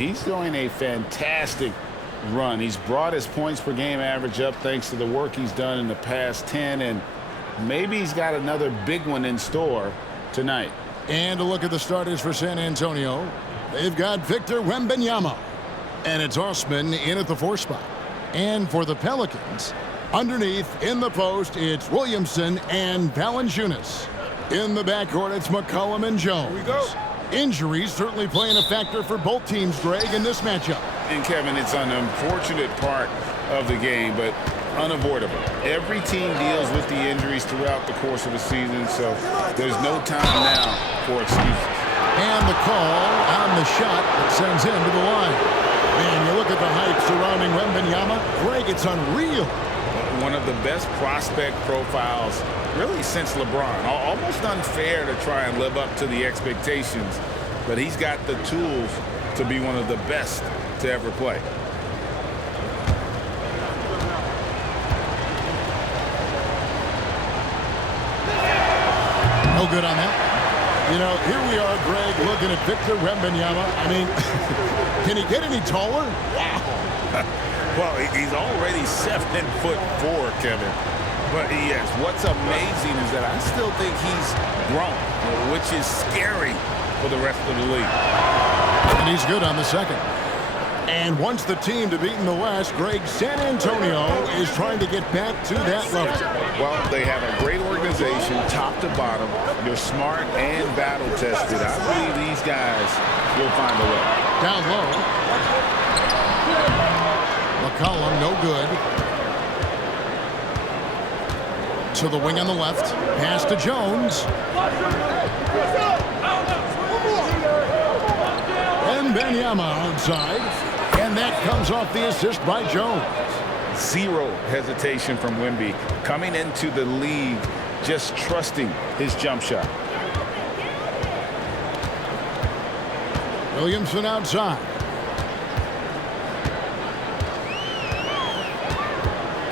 He's doing a fantastic run. He's brought his points per game average up thanks to the work he's done in the past 10, and maybe he's got another big one in store tonight. And a look at the starters for San Antonio. They've got Victor Wembanyama, and it's Osman in at the 4 spot. And for the Pelicans, underneath in the post, it's Williamson and Valanciunas. In the backcourt, it's McCollum and Jones. Here we go. Injuries certainly playing a factor for both teams, Greg, in this matchup. And Kevin, it's an unfortunate part of the game, but unavoidable. Every team deals with the injuries throughout the course of the season, so there's no time now for excuses. And the call on the shot that sends him to the line. Man, you look at the hype surrounding Wembanyama. Greg, it's unreal. One of the best prospect profiles really since LeBron. Almost unfair to try and live up to the expectations, but he's got the tools to be one of the best to ever play. No good on that. You know, here we are, Greg, looking at Victor Wembanyama. I mean, can he get any taller? Wow. Well, he's already 7'4", Kevin. But yes, what's amazing is that I still think he's grown, which is scary for the rest of the league. And he's good on the second. And once the team to beat in the West, Greg, San Antonio is trying to get back to that level. Well, they have a great organization, top to bottom. They're smart and battle-tested. I believe these guys will find a way. Down low. McCollum, no good. To the wing on the left. Pass to Jones. And Wembanyama outside. And that comes off the assist by Jones. Zero hesitation from Wemby. Coming into the league, just trusting his jump shot. Williamson outside.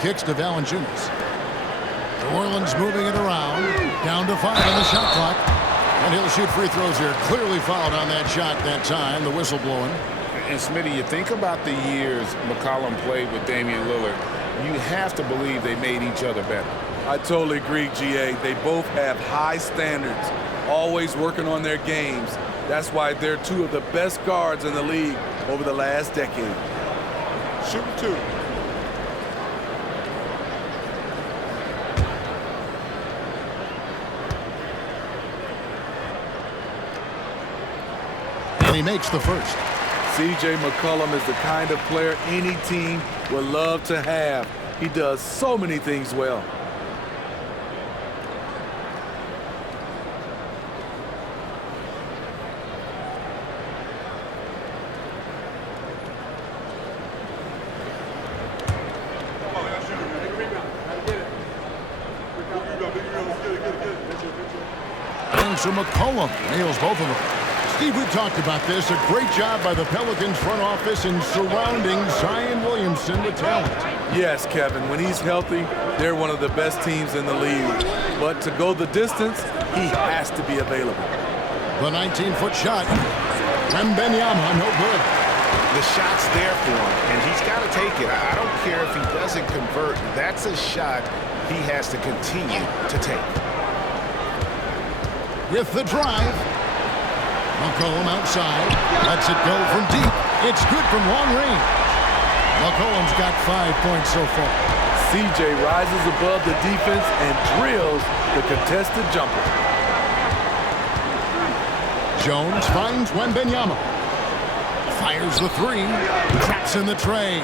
Kicks to Valanciunas. New Orleans moving it around. Down to 5 on the shot clock. And he'll shoot free throws here. Clearly fouled on that shot that time. The whistle blowing. And Smitty, you think about the years McCollum played with Damian Lillard, you have to believe they made each other better. I totally agree, GA. They both have high standards, always working on their games. That's why they're two of the best guards in the league over the last decade. Shoot 2. And he makes the first. C.J. McCollum is the kind of player any team would love to have. He does so many things well. And so McCollum nails both of them. Steve, we've talked about this. A great job by the Pelicans front office in surrounding Zion Williamson with talent. Yes, Kevin, when he's healthy, they're one of the best teams in the league. But to go the distance, he has to be available. The 19-foot shot. Wembanyama, no good. The shot's there for him, and he's got to take it. I don't care if he doesn't convert. That's a shot he has to continue to take. With the drive. McCollum outside. Lets it go from deep. It's good from long range. McCollum's got 5 points so far. C.J. rises above the defense and drills the contested jumper. Jones finds Wembanyama. Fires the 3. Traps in the tray.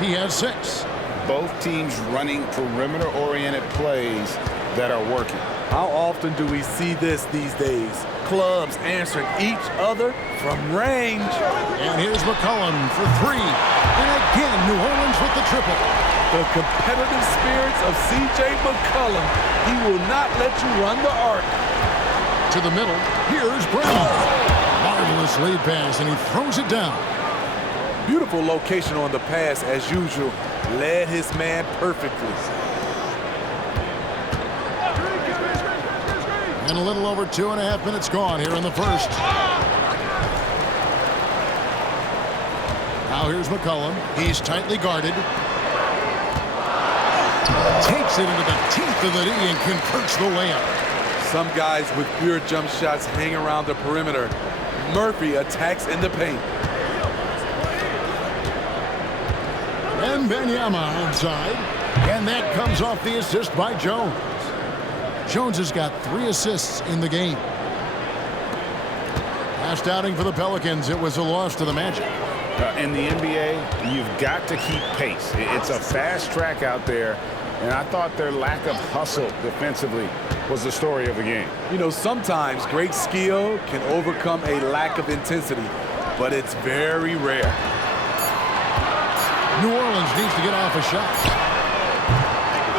He has 6. Both teams running perimeter-oriented plays that are working. How often do we see this these days? Clubs answering each other from range. And here's McCollum for 3. And again, New Orleans with the triple. The competitive spirits of C.J. McCollum. He will not let you run the arc. To the middle. Here's Brown. Marvelous lead pass, and he throws it down. Beautiful location on the pass as usual. Led his man perfectly. And a little over 2.5 minutes gone here in the first. Now here's McCollum. He's tightly guarded. Takes it into the teeth of the knee and converts the layup. Some guys with pure jump shots hang around the perimeter. Murphy attacks in the paint. Wembanyama outside. And that comes off the assist by Jones. Jones has got 3 assists in the game. Last outing for the Pelicans, it was a loss to the Magic. In the NBA, you've got to keep pace. It's a fast track out there, and I thought their lack of hustle defensively was the story of the game. You know, sometimes great skill can overcome a lack of intensity, but it's very rare. New Orleans needs to get off a shot.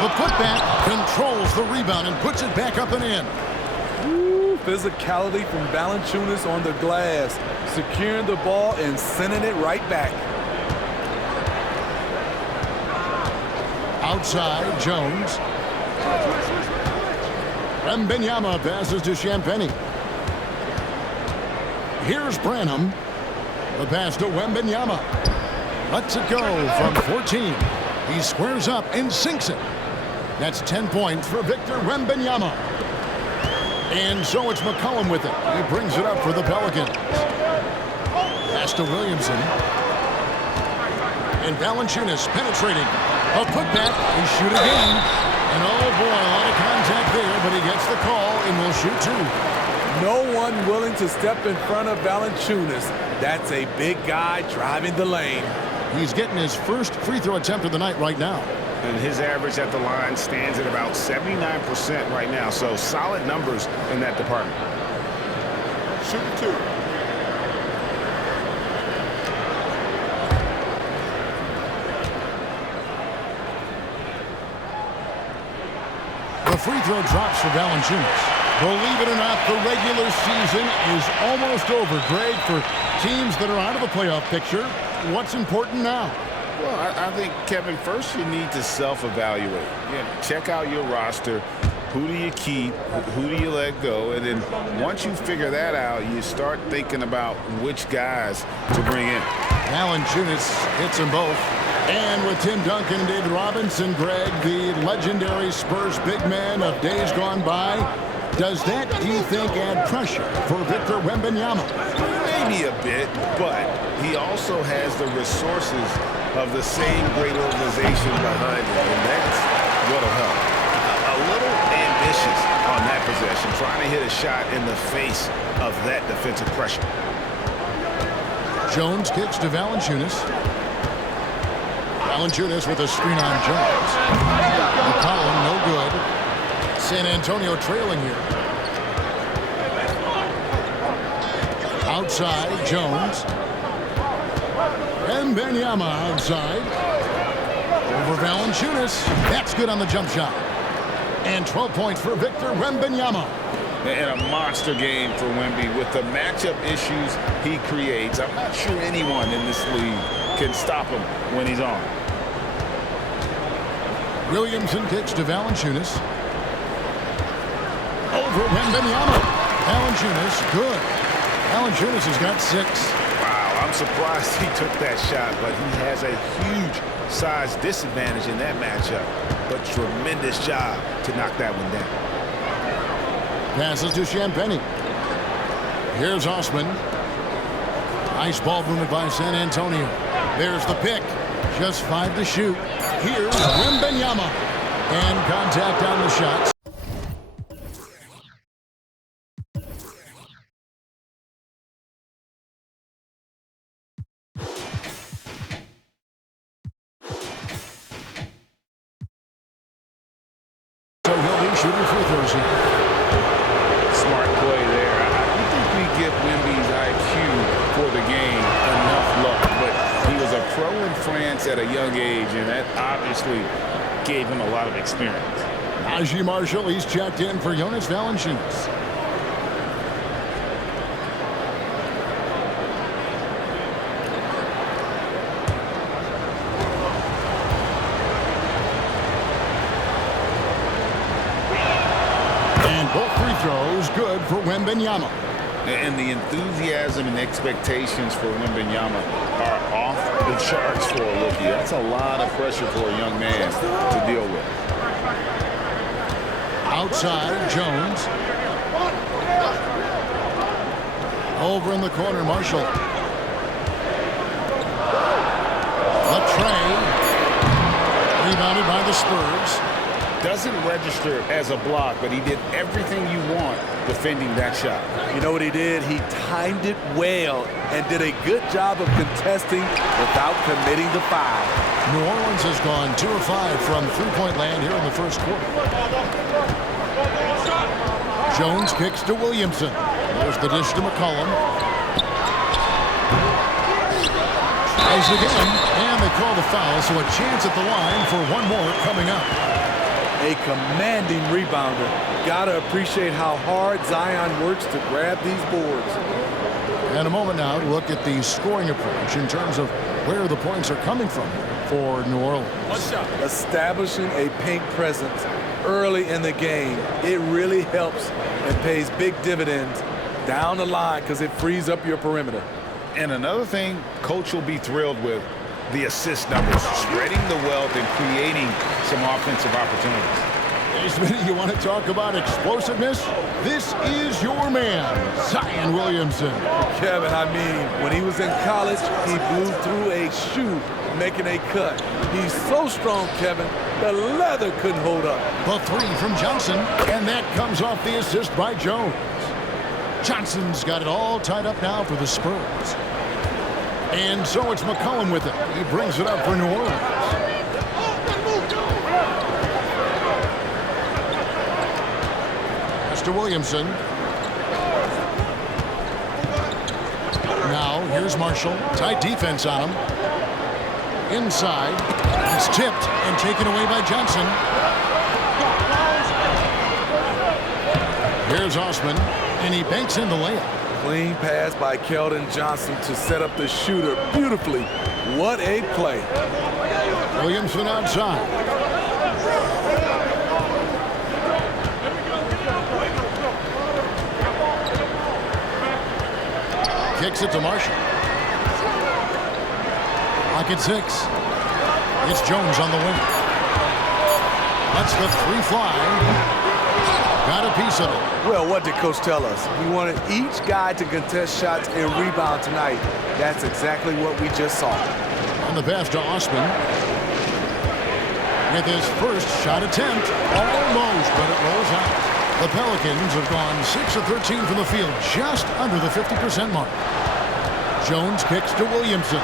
The putback controls the rebound and puts it back up and in. Ooh, physicality from Valanciunas on the glass, securing the ball and sending it right back. Outside, Jones. Wembanyama passes to Champagnie. Here's Branham. The pass to Wembanyama. Lets it go from 14. He squares up and sinks it. That's 10 points for Victor Wembanyama. And so it's McCollum with it. He brings it up for the Pelicans. Pass to Williamson. And Valanciunas penetrating. A putback. He shoot again. And oh boy, a lot of contact there, but he gets the call and will shoot 2. No one willing to step in front of Valanciunas. That's a big guy driving the lane. He's getting his first free throw attempt of the night right now. And his average at the line stands at about 79% right now, so solid numbers in that department. Shoot 2. The free throw drops for Valanciunas. Believe it or not, the regular season is almost over, Greg, for teams that are out of the playoff picture. What's important now? Well, I think, Kevin, first you need to self-evaluate. Check out your roster. Who do you keep? Who do you let go? And then once you figure that out, you start thinking about which guys to bring in. Valanciunas hits them both. And with Tim Duncan and David Robinson, Greg, the legendary Spurs big man of days gone by, does that, do you think, add pressure for Victor Wembanyama? Maybe a bit, but he also has the resources of the same great organization behind him, and that's what'll help. A little ambitious on that possession, trying to hit a shot in the face of that defensive pressure. Jones kicks to Valanciunas. Valanciunas with a screen on Jones. McCollum, no good. San Antonio trailing here. Outside, Jones. Wembanyama outside. Over Valanciunas. That's good on the jump shot. And 12 points for Victor Wembanyama. And a monster game for Wemby with the matchup issues he creates. I'm not sure anyone in this league can stop him when he's on. Williamson kicks to Valanciunas. Over Wembanyama. Valanciunas, good. Valanciunas has got 6. Wow, I'm surprised he took that shot, but he has a huge size disadvantage in that matchup. But tremendous job to knock that one down. Passes to Champagnie. Here's Osman. Nice ball movement by San Antonio. There's the pick. Just 5 to shoot. Here's Wembanyama. And contact on the shots. So he'll be shooting free throws here. Smart play there. I don't think we give Wemby's IQ for the game enough love, but he was a pro in France at a young age, and that obviously gave him a lot of experience. Najee Marshall, he's checked in for Jonas Valanciunas. And both free throws good for Wembanyama. And the enthusiasm and expectations for Wembanyama are off the charge for a rookie. That's a lot of pressure for a young man to deal with. Outside, Jones. Over in the corner, Marshall. The tray. Rebounded by the Spurs. Doesn't register as a block, but he did everything you want defending that shot. You know what he did? He timed it well and did a good job of contesting without committing the foul. New Orleans has gone 2 of 5 from three-point land here in the first quarter. Jones kicks to Williamson. There's the dish to McCollum. Tries again, and they call the foul, so a chance at the line for one more coming up. A commanding rebounder. Gotta appreciate how hard Zion works to grab these boards. And a moment now to look at the scoring approach in terms of where the points are coming from for New Orleans. Establishing a paint presence early in the game, it really helps and pays big dividends down the line because it frees up your perimeter. And another thing Coach will be thrilled with, the assist numbers, spreading the wealth and creating some offensive opportunities. Hey, Smitty, you want to talk about explosiveness? This is your man, Zion Williamson. Kevin, I mean, when he was in college, he blew through a shoe making a cut. He's so strong, Kevin, the leather couldn't hold up. The three from Johnson, and that comes off the assist by Jones. Johnson's got it all tied up now for the Spurs. And so it's McCollum with it. He brings it up for New Orleans. To Williamson. Now here's Marshall. Tight defense on him. Inside. It's tipped and taken away by Johnson. Here's Osman, and he banks in the layup. Clean pass by Keldon Johnson to set up the shooter beautifully. What a play. Williamson outside. Kicks it to Marshall. Lock at 6. It's Jones on the wing. Lets the three fly. Got a piece of it. Well, what did Coach tell us? We wanted each guy to contest shots and rebound tonight. That's exactly what we just saw. On the pass to Osman. With his first shot attempt. Almost, but it rolls out. The Pelicans have gone 6 of 13 from the field, just under the 50% mark. Jones kicks to Williamson.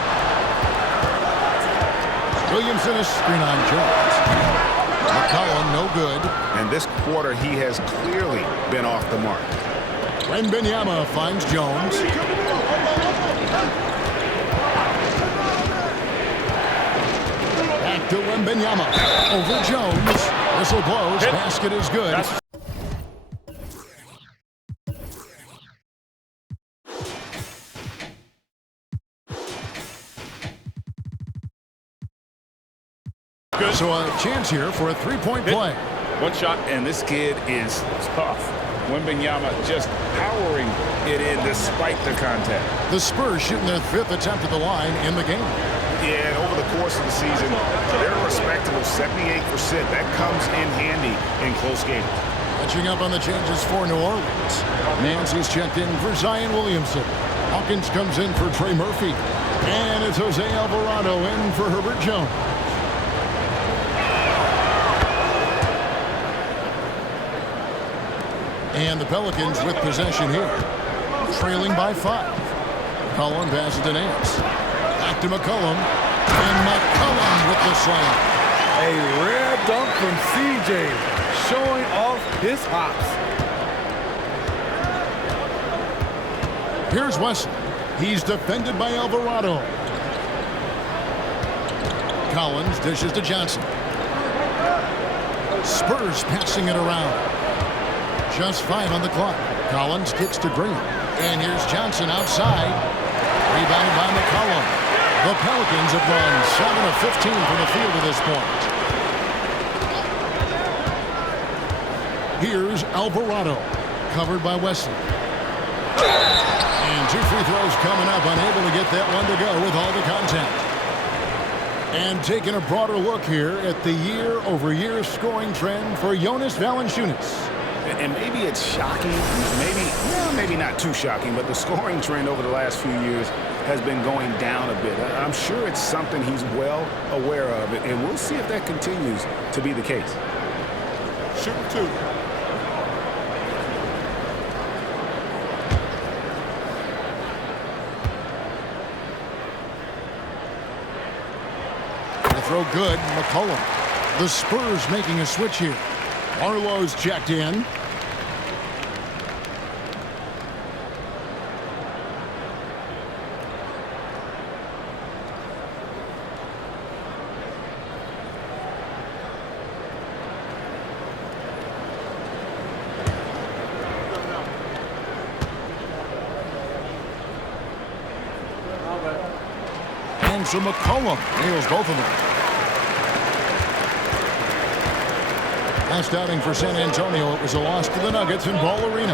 Williamson is screen on Jones. McCollum, no good. And this quarter, he has clearly been off the mark. Wembanyama finds Jones. Back to Wembanyama. Over Jones. Whistle blows. Basket is good. So a chance here for a three-point play. One shot, and this kid is tough. Wembanyama just powering it in despite the contact. The Spurs shooting their 5th attempt at the line in the game. Yeah, and over the course of the season, they're a respectable 78%. That comes in handy in close games. Catching up on the changes for New Orleans. Nancy's checked in for Zion Williamson. Hawkins comes in for Trey Murphy. And it's Jose Alvarado in for Herbert Jones. And the Pelicans with possession here. Trailing by 5. McCollum passes to Nance. Back to McCollum. And McCollum with the slam. A rare dunk from CJ, showing off his hops. Here's Wesley. He's defended by Alvarado. Collins dishes to Johnson. Spurs passing it around. Just 5 on the clock. Collins kicks to Green. And here's Johnson outside. Rebounded by McCollum. The Pelicans have gone 7 of 15 from the field at this point. Here's Alvarado. Covered by Wesley. And 2 free throws coming up. Unable to get that one to go with all the contact. And taking a broader look here at the year-over-year scoring trend for Jonas Valanciunas. And maybe it's shocking, maybe not too shocking, but the scoring trend over the last few years has been going down a bit. I'm sure it's something he's well aware of, and we'll see if that continues to be the case. Shooting 2. The throw good, McCollum. The Spurs making a switch here. Arlo's checked in. And so McCollum nails both of them. Last outing for San Antonio, it was a loss to the Nuggets in Ball Arena.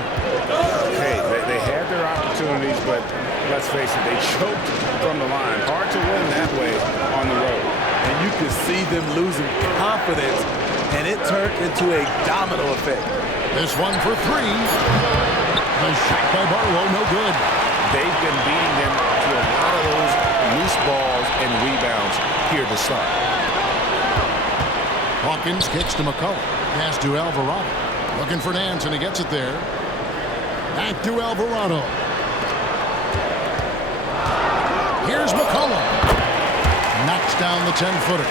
Hey, they had their opportunities, but let's face it, they choked from the line. Hard to win that way on the road. And you could see them losing confidence, and it turned into a domino effect. This one for 3. The shot by Barlow, no good. They've been beating them to a lot of those loose balls and rebounds here to start. Hawkins kicks to McCollum. Pass to Alvarado. Looking for Nance, and he gets it there. Back to Alvarado. Here's McCollum. Knocks down the 10-footer.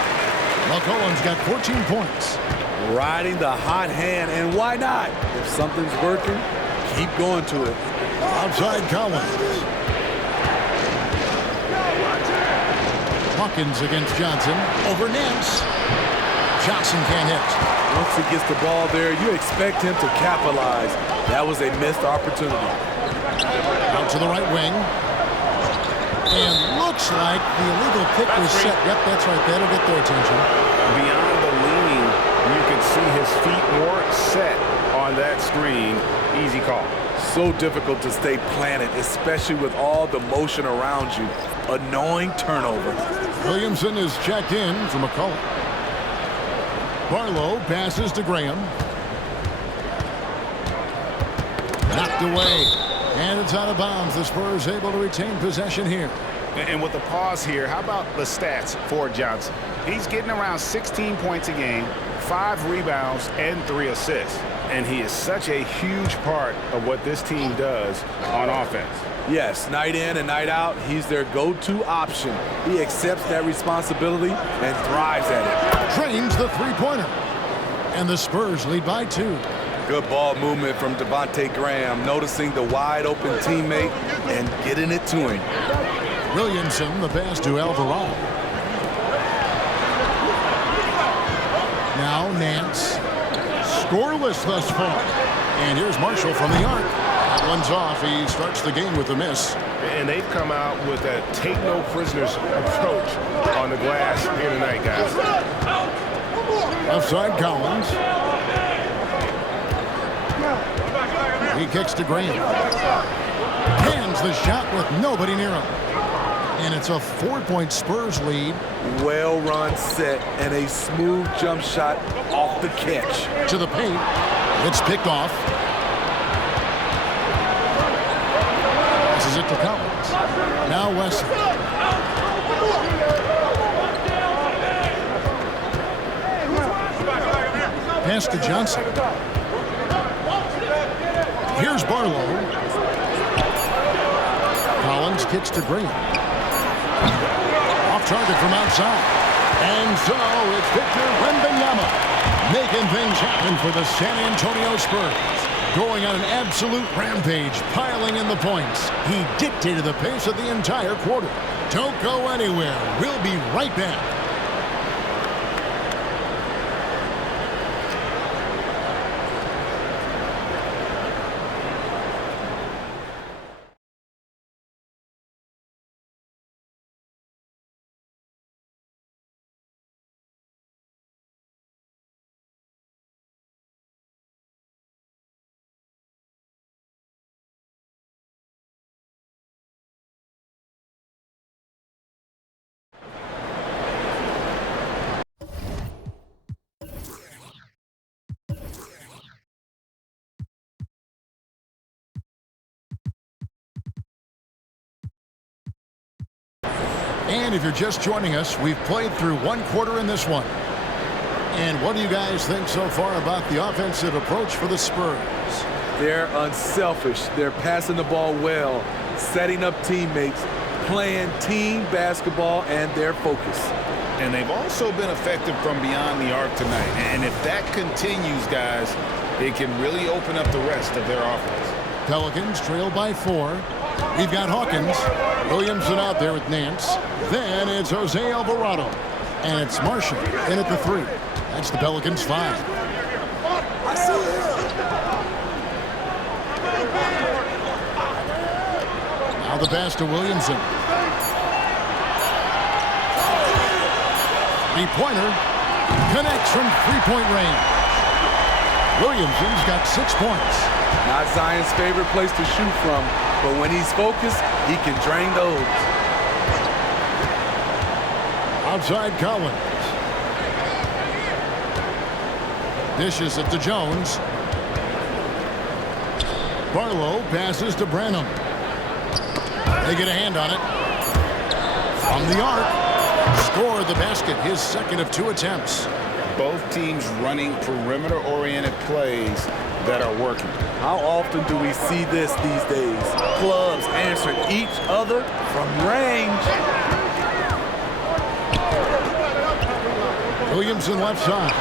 McCollum's got 14 points. Riding the hot hand, and why not? If something's working, keep going to it. Outside Collins. Hawkins against Johnson. Over Nance. Johnson can't hit. Once he gets the ball there, you expect him to capitalize. That was a missed opportunity. Out to the right wing. And looks like the illegal pick was set. Yep, that's right. That'll get their attention. Beyond the leaning, you can see his feet weren't set on that screen. Easy call. So difficult to stay planted, especially with all the motion around you. Annoying turnover. Williamson is checked in for McCollum. Barlow passes to Graham. Knocked away. And it's out of bounds. The Spurs able to retain possession here. And with the pause here, how about the stats for Johnson? He's getting around 16 points a game, 5 rebounds, and 3 assists. And he is such a huge part of what this team does on offense. Yes, night in and night out, he's their go-to option. He accepts that responsibility and thrives at it. Trains the three-pointer. And the Spurs lead by 2. Good ball movement from Devontae Graham, noticing the wide-open teammate and getting it to him. Williamson, the pass to Alvarado. Now Nance. Scoreless thus far. And here's Marshall from the arc. That one's off. He starts the game with a miss. And they've come out with a take-no-prisoners approach on the glass here tonight, guys. Offside Collins. He kicks to Graham. Hands the shot with nobody near him. And it's a 4-point Spurs lead. Well-run set and a smooth jump shot off the catch. To the paint. It's picked off. Passes it to Collins. Now Wesley. Pass to Johnson. Here's Barlow. Collins kicks to Graham. Off target from outside. And so it's Victor Wembanyama making things happen for the San Antonio Spurs. Going on an absolute rampage, piling in the points. He dictated the pace of the entire quarter. Don't go anywhere. We'll be right back. And if you're just joining us, we've played through one quarter in this one. And what do you guys think so far about the offensive approach for the Spurs? They're unselfish. They're passing the ball well, setting up teammates, playing team basketball, and their focus. And they've also been effective from beyond the arc tonight. And if that continues, guys, it can really open up the rest of their offense. Pelicans trail by 4. We've got Hawkins. Williamson out there with Nance. Then it's Jose Alvarado. And it's Marshall in at the 3. That's the Pelicans' 5. Now the pass to Williamson. Three-pointer connects from three-point range. Williamson's got 6 points. Not Zion's favorite place to shoot from, but when he's focused, he can drain those. Outside Collins. Dishes it to Jones. Barlow passes to Branham. They get a hand on it. From the arc. Score the basket, his second of 2 attempts. Both teams running perimeter-oriented plays that are working. How often do we see this these days? Clubs answering each other from range. Williamson left side.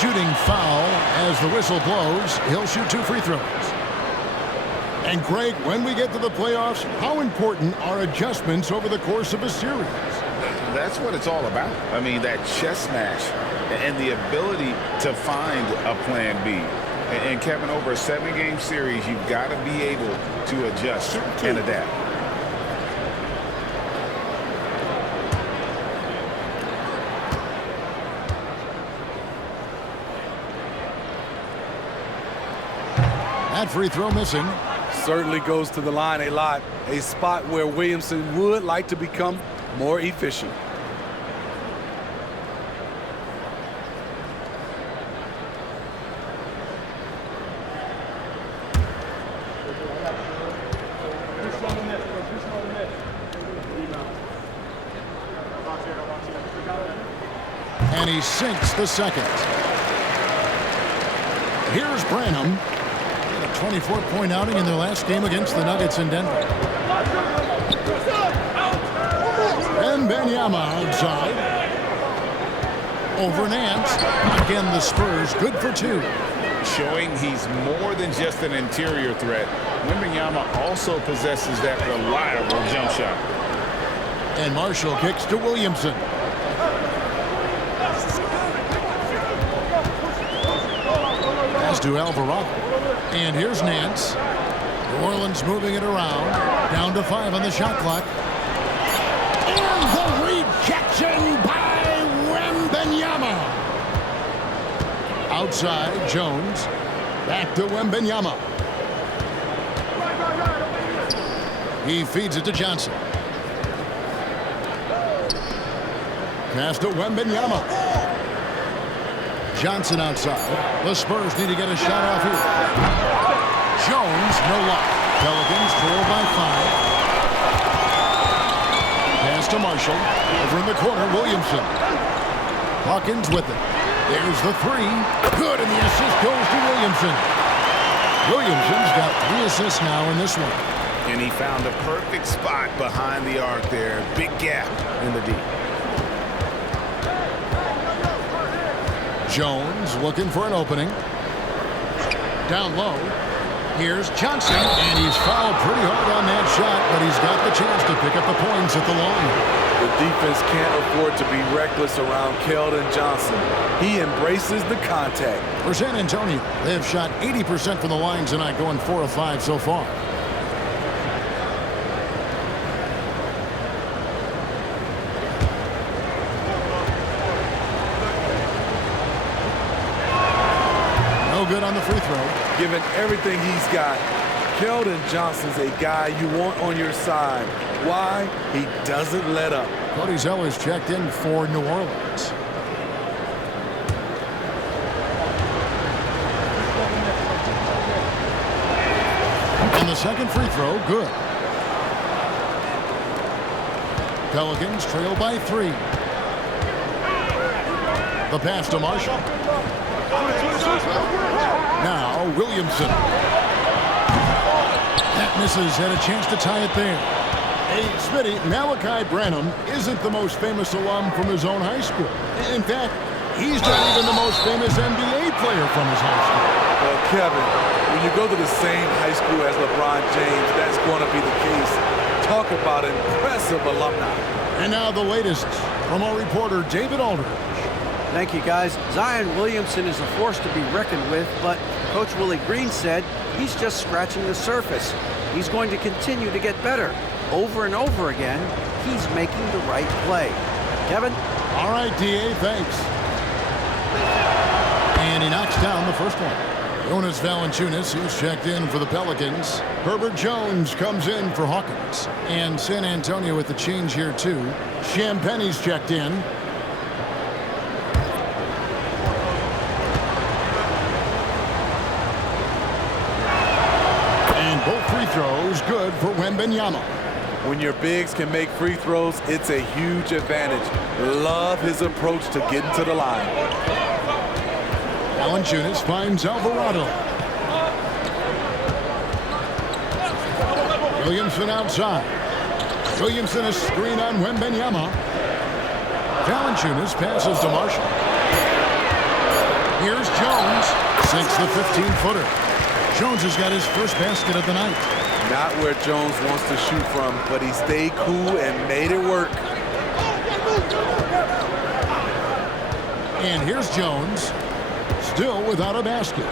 Shooting foul as the whistle blows. He'll shoot 2 free throws. And Greg, when we get to the playoffs, how important are adjustments over the course of a series? That's what it's all about. I mean, that chess match and the ability to find a plan B. And Kevin, over a 7-game series, you've got to be able to adjust and adapt. That free throw missing. Certainly goes to the line a lot. A spot where Williamson would like to become more efficient. And he sinks the second. Here's Branham. A 24-point outing in their last game against the Nuggets in Denver. And Wembanyama outside. Over Nance. Again, the Spurs good for 2. Showing he's more than just an interior threat. Wembanyama also possesses that reliable jump shot. And Marshall kicks to Williamson. Pass to Alvarado. And here's Nance. New Orleans moving it around. Down to 5 on the shot clock. And the rejection by Wembanyama. Outside, Jones. Back to Wembanyama. He feeds it to Johnson. Pass to Wembanyama. Johnson outside. The Spurs need to get a shot off here. Jones, no luck. Pelicans trail by 5. Pass to Marshall. Over in the corner, Williamson. Hawkins with it. There's the 3. Good, and the assist goes to Williamson. Williamson's got 3 assists now in this one. And he found a perfect spot behind the arc there. Big gap in the D. Jones looking for an opening. Down low. Here's Johnson, and he's fouled pretty hard on that shot, but he's got the chance to pick up the points at the line. The defense can't afford to be reckless around Keldon Johnson. He embraces the contact. For San Antonio, they have shot 80% from the line tonight, going 4 of 5 so far. Good on the free throw. Given everything he's got, Keldon Johnson's a guy you want on your side. Why? He doesn't let up. Cody Zeller's checked in for New Orleans. And the second free throw, good. Pelicans trail by 3. The pass to Marshall. Now Williamson. That misses. Had a chance to tie it there. Hey, Smitty, Malachi Branham isn't the most famous alum from his own high school. In fact, he's not even the most famous NBA player from his high school. Well, Kevin, when you go to the same high school as LeBron James, that's going to be the case. Talk about impressive alumni. And now the latest from our reporter, David Aldridge. Thank you, guys. Zion Williamson is a force to be reckoned with, but Coach Willie Green said he's just scratching the surface. He's going to continue to get better. Over and over again, he's making the right play. Kevin? All right, D.A., thanks. And he knocks down the first one. Jonas Valanciunas, who's checked in for the Pelicans. Herbert Jones comes in for Hawkins. And San Antonio with the change here, too. Champagne's checked in. And both free throws good for Wembanyama. When your bigs can make free throws, it's a huge advantage. Love his approach to getting to the line. Valanciunas finds Alvarado. Williamson outside. Williamson a screen on Wembanyama. Valanciunas passes to Marshall. Here's Jones. Sinks the 15-footer. Jones has got his first basket of the night. Not where Jones wants to shoot from, but he stayed cool and made it work. And here's Jones. Still without a basket.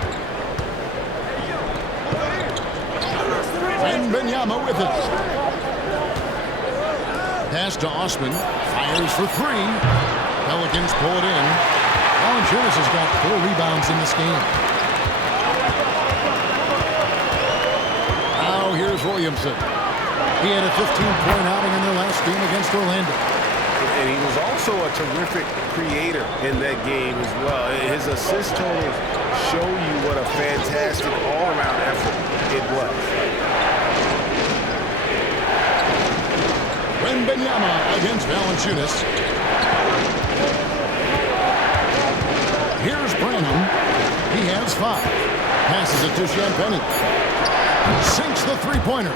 Wembanyama with it. Pass to Osman. Fires for 3. Pelicans pull it in. Valanciunas has got 4 rebounds in this game. Now here's Williamson. He had a 15-point outing in their last game against Orlando. And he was also a terrific creator in that game as well. His assist totals show you what a fantastic all-around effort it was. Wembanyama against Valanciunas. Here's Branham. He has 5. Passes it to Champagnie. Sinks the three-pointer.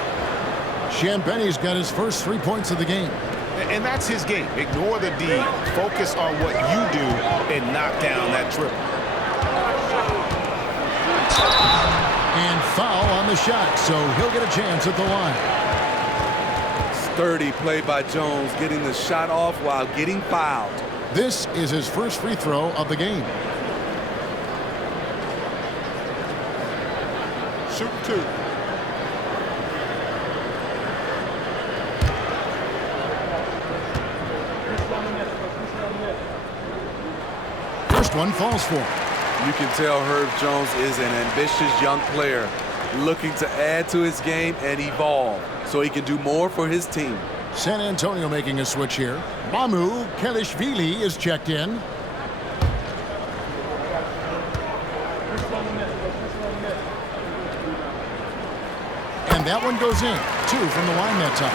Champagnie's got his first 3 points of the game. And that's his game. Ignore the D. Focus on what you do and knock down that triple. And foul on the shot, so he'll get a chance at the line. Sturdy play by Jones, getting the shot off while getting fouled. This is his first free throw of the game. Shoot 2. First one falls for him. You can tell Herb Jones is an ambitious young player looking to add to his game and evolve so he can do more for his team. San Antonio making a switch here. Mamu Kelishvili is checked in. And that one goes in. 2 from the line that time.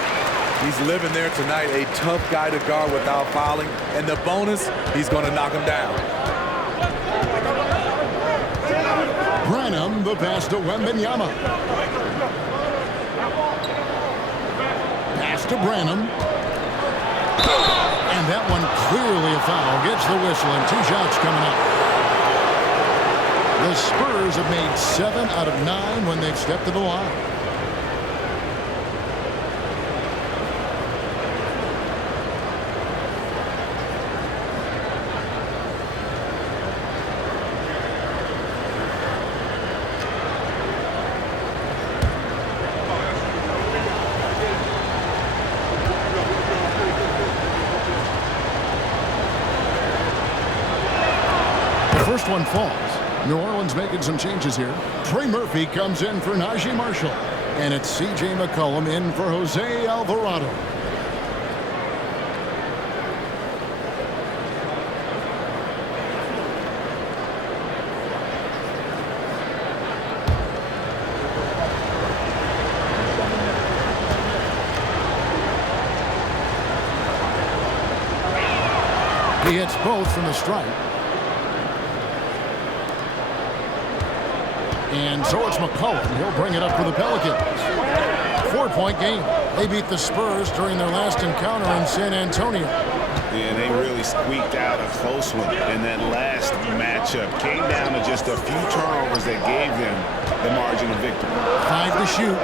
He's living there tonight, a tough guy to guard without fouling. And the bonus, he's going to knock him down. Branham, the pass to Wembanyama. Pass to Branham. And that one clearly a foul. Gets the whistle and 2 shots coming up. The Spurs have made 7 out of 9 when they've stepped to the line. First one falls. New Orleans making some changes here. Trey Murphy comes in for Najee Marshall. And it's C.J. McCollum in for Jose Alvarado. He hits both from the stripe. And so it's McCollum. He'll bring it up for the Pelicans. 4-point game. They beat the Spurs during their last encounter in San Antonio. Yeah, they really squeaked out a close one in that last matchup. Came down to just a few turnovers that gave them the margin of victory. 5 to shoot.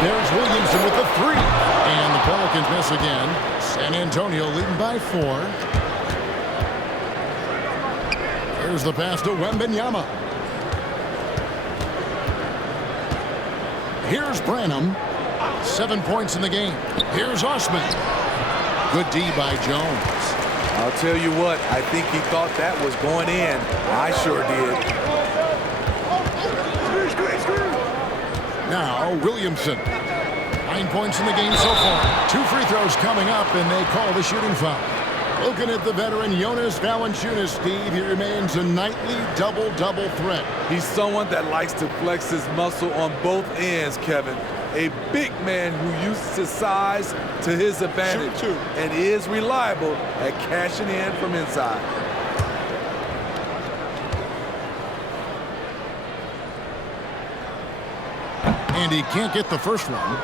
There's Williamson with the 3. And the Pelicans miss again. San Antonio leading by 4. Here's the pass to Wembanyama. Here's Branham. 7 points in the game. Here's Osman. Good D by Jones. I'll tell you what, I think he thought that was going in. I sure did. Now Williamson. 9 points in the game so far. 2 free throws coming up, and they call the shooting foul. Looking at the veteran Jonas Valanciunas, Steve, he remains a nightly double-double threat. He's someone that likes to flex his muscle on both ends, Kevin. A big man who uses his size to his advantage and is reliable at cashing in from inside. And he can't get the first one.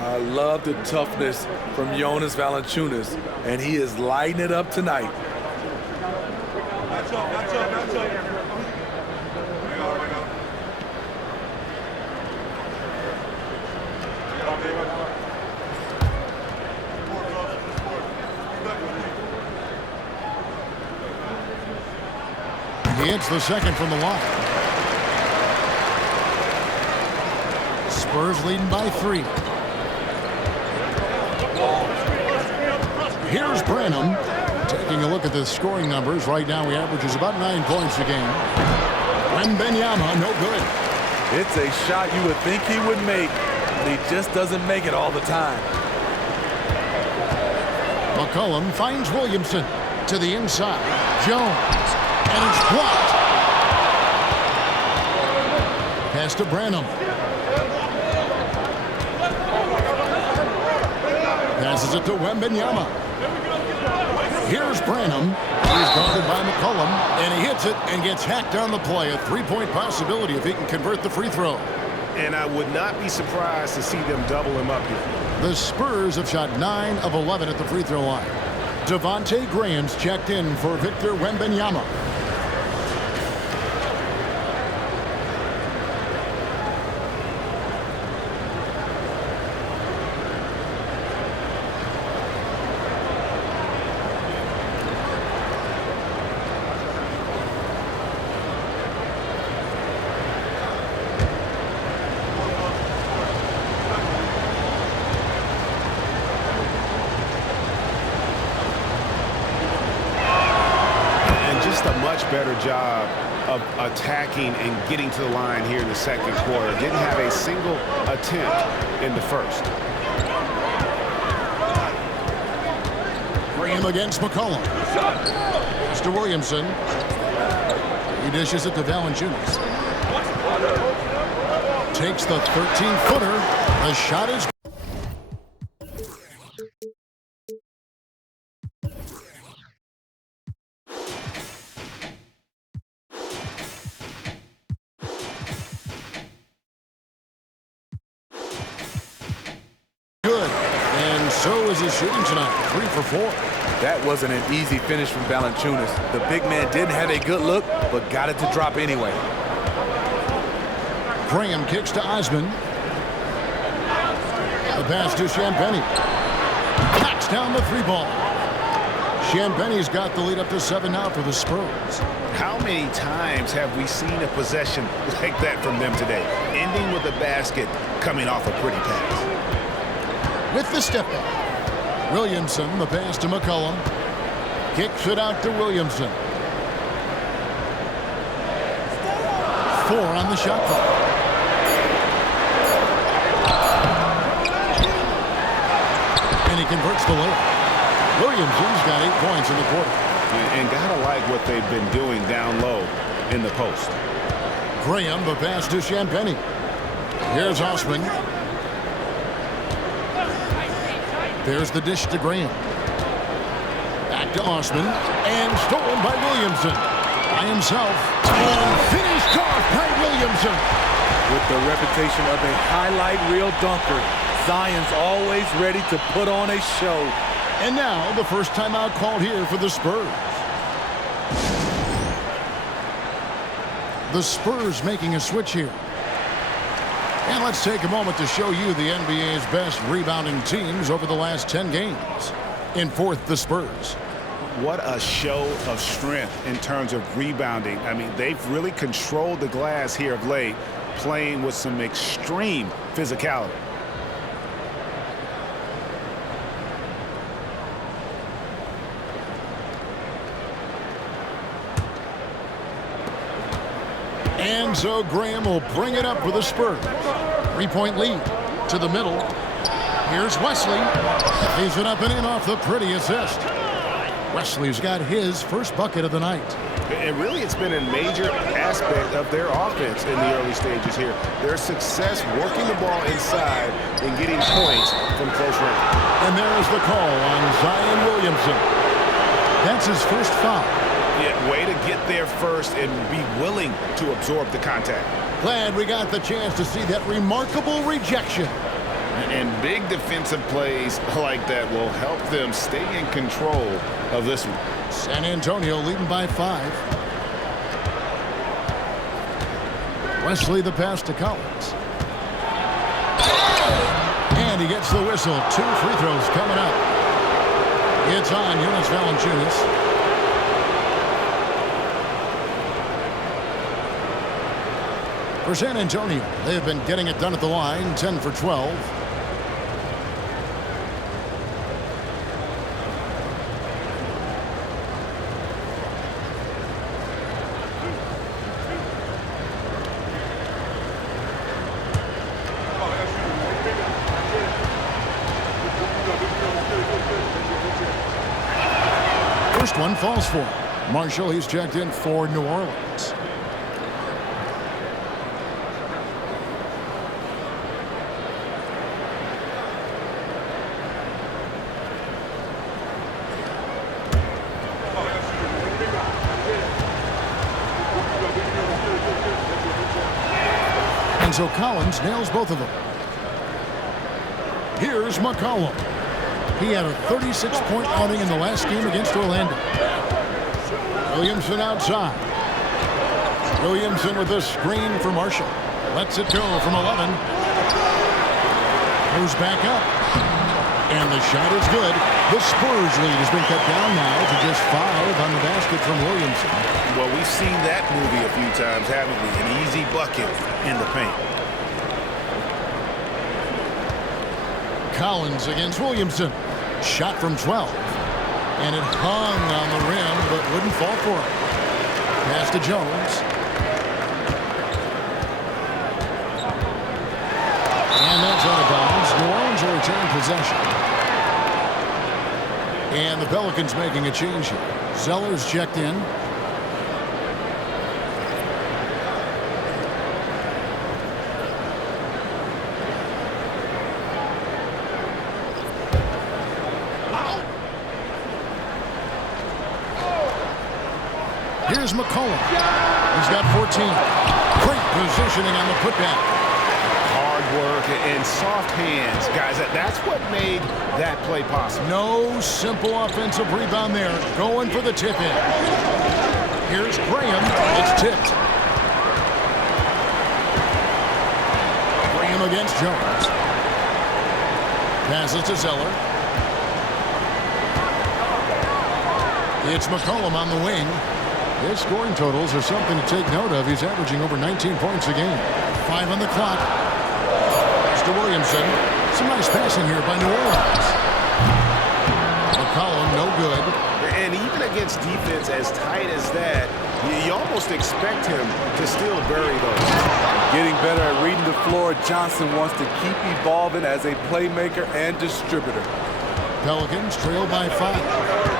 I love the toughness from Jonas Valanciunas, and he is lighting it up tonight. He hits the second from the line. Spurs leading by 3. Here's Branham. Taking a look at the scoring numbers. Right now he averages about 9 points a game. Wembanyama, no good. It's a shot you would think he would make, but he just doesn't make it all the time. McCollum finds Williamson to the inside. Jones. And it's blocked. Pass to Branham. Passes it to Wembanyama. Here's Branham. He's guarded by McCollum, and he hits it and gets hacked on the play. A 3-point possibility if he can convert the free throw. And I would not be surprised to see them double him up here. The Spurs have shot 9 of 11 at the free throw line. Devontae Graham's checked in for Victor Wembanyama. A much better job of attacking and getting to the line here in the second quarter. Didn't have a single attempt in the first. Graham against McCollum. Mr. Williamson. He dishes it to Valanciunas. Takes the 13-footer. The shot is good. And so is his shooting tonight. 3 for 4. That wasn't an easy finish from Valanciunas. The big man didn't have a good look, but got it to drop anyway. Graham kicks to Osman. The pass to Champagnie. Knocks down the 3 ball. Champagnie's got the lead up to 7 now for the Spurs. How many times have we seen a possession like that from them today? Ending with a basket, coming off a pretty pass. With the step back. Williamson, the pass to McCollum. Kicks it out to Williamson. 4 on the shot clock. And he converts the layup. Williamson's got 8 points in the quarter. And gotta like what they've been doing down low in the post. Graham, the pass to Champagnie. Here's Osman. There's the dish to Graham. Back to Osman, and stolen by Williamson. By himself, and finished off by Williamson. With the reputation of a highlight reel dunker, Zion's always ready to put on a show. And now, the first timeout called here for the Spurs. The Spurs making a switch here. And let's take a moment to show you the NBA's best rebounding teams over the last 10 games. In fourth, the Spurs. What a show of strength in terms of rebounding. I mean, they've really controlled the glass here of late, playing with some extreme physicality. And so Graham will bring it up for the Spurs. 3-point lead to the middle. Here's Wesley. Lays it up and in off the pretty assist. Wesley's got his first bucket of the night. And really, it's been a major aspect of their offense in the early stages here. Their success working the ball inside and getting points from close range. And there's the call on Zion Williamson. That's his first foul. Yeah, way to get there first and be willing to absorb the contact. Glad we got the chance to see that remarkable rejection. And big defensive plays like that will help them stay in control of this one. San Antonio leading by 5. Wesley the pass to Collins. And he gets the whistle. 2 free throws coming up. It's on Jonas Valanciunas. For San Antonio, they have been getting it done at the line, 10 for 12. First one falls for him. Marshall, he's checked in for New Orleans. And so Collins nails both of them. Here's McCollum. He had a 36-point outing in the last game against Orlando. Williamson outside. Williamson with a screen for Marshall. Lets it go from 11. Goes back up. And the shot is good. The Spurs lead has been cut down now to just 5 on the basket from Williamson. Well, we've seen that movie a few times, haven't we? An easy bucket in the paint. Collins against Williamson. Shot from 12. And it hung on the rim, but wouldn't fall for him. Pass to Jones. And that's out of bounds. New Orleans will retain possession. And the Pelicans making a change here. Zeller's checked in. Here's McCollum. He's got 14. Great positioning on the putback. Hard work and soft hands. Guys, that's what made that play possible. No simple offensive rebound there. Going for the tip-in. Here's Graham. It's tipped. Graham against Jones. Passes to Zeller. It's McCollum on the wing. His scoring totals are something to take note of. He's averaging over 19 points a game. 5 on the clock. Pass to Williamson. Some nice passing here by New Orleans. McCollum, no good. And even against defense as tight as that, you almost expect him to still bury those. Getting better at reading the floor, Johnson wants to keep evolving as a playmaker and distributor. Pelicans trail by 5.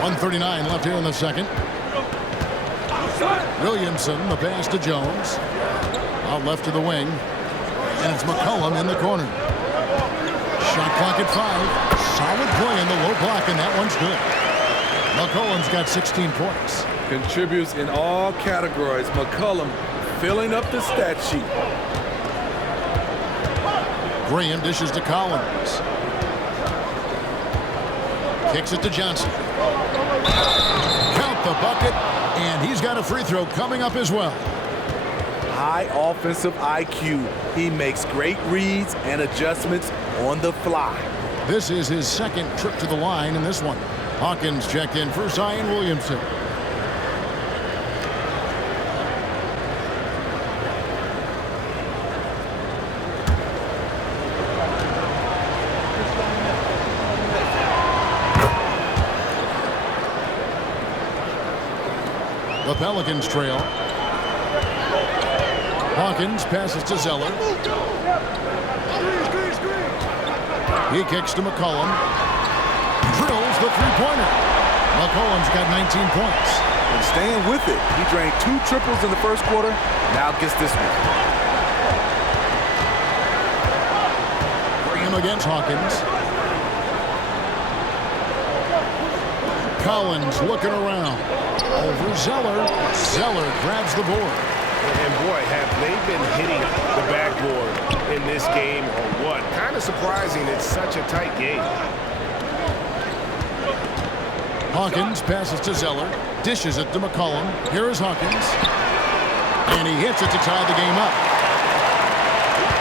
1:39 left here in the second. Williamson, the pass to Jones. Out left to the wing. And it's McCollum in the corner. Shot clock at 5. Solid play in the low block, and that one's good. McCollum's got 16 points. Contributes in all categories. McCollum filling up the stat sheet. Graham dishes to Collins. Kicks it to Johnson. Count the bucket, and he's got a free throw coming up as well. High offensive IQ. He makes great reads and adjustments on the fly. This is his second trip to the line in this one. Hawkins checked in for Zion Williamson. The Pelicans trail. Hawkins passes to Zeller. He kicks to McCollum. Drills the three-pointer. McCollum's got 19 points. And staying with it. He drained 2 triples in the first quarter. Now gets this one. Graham against Hawkins. Collins looking around. Over Zeller. Zeller grabs the board. And boy, have they been hitting the backboard in this game or what? Kind of surprising it's such a tight game. Hawkins passes to Zeller. Dishes it to McCollum. Here is Hawkins. And he hits it to tie the game up.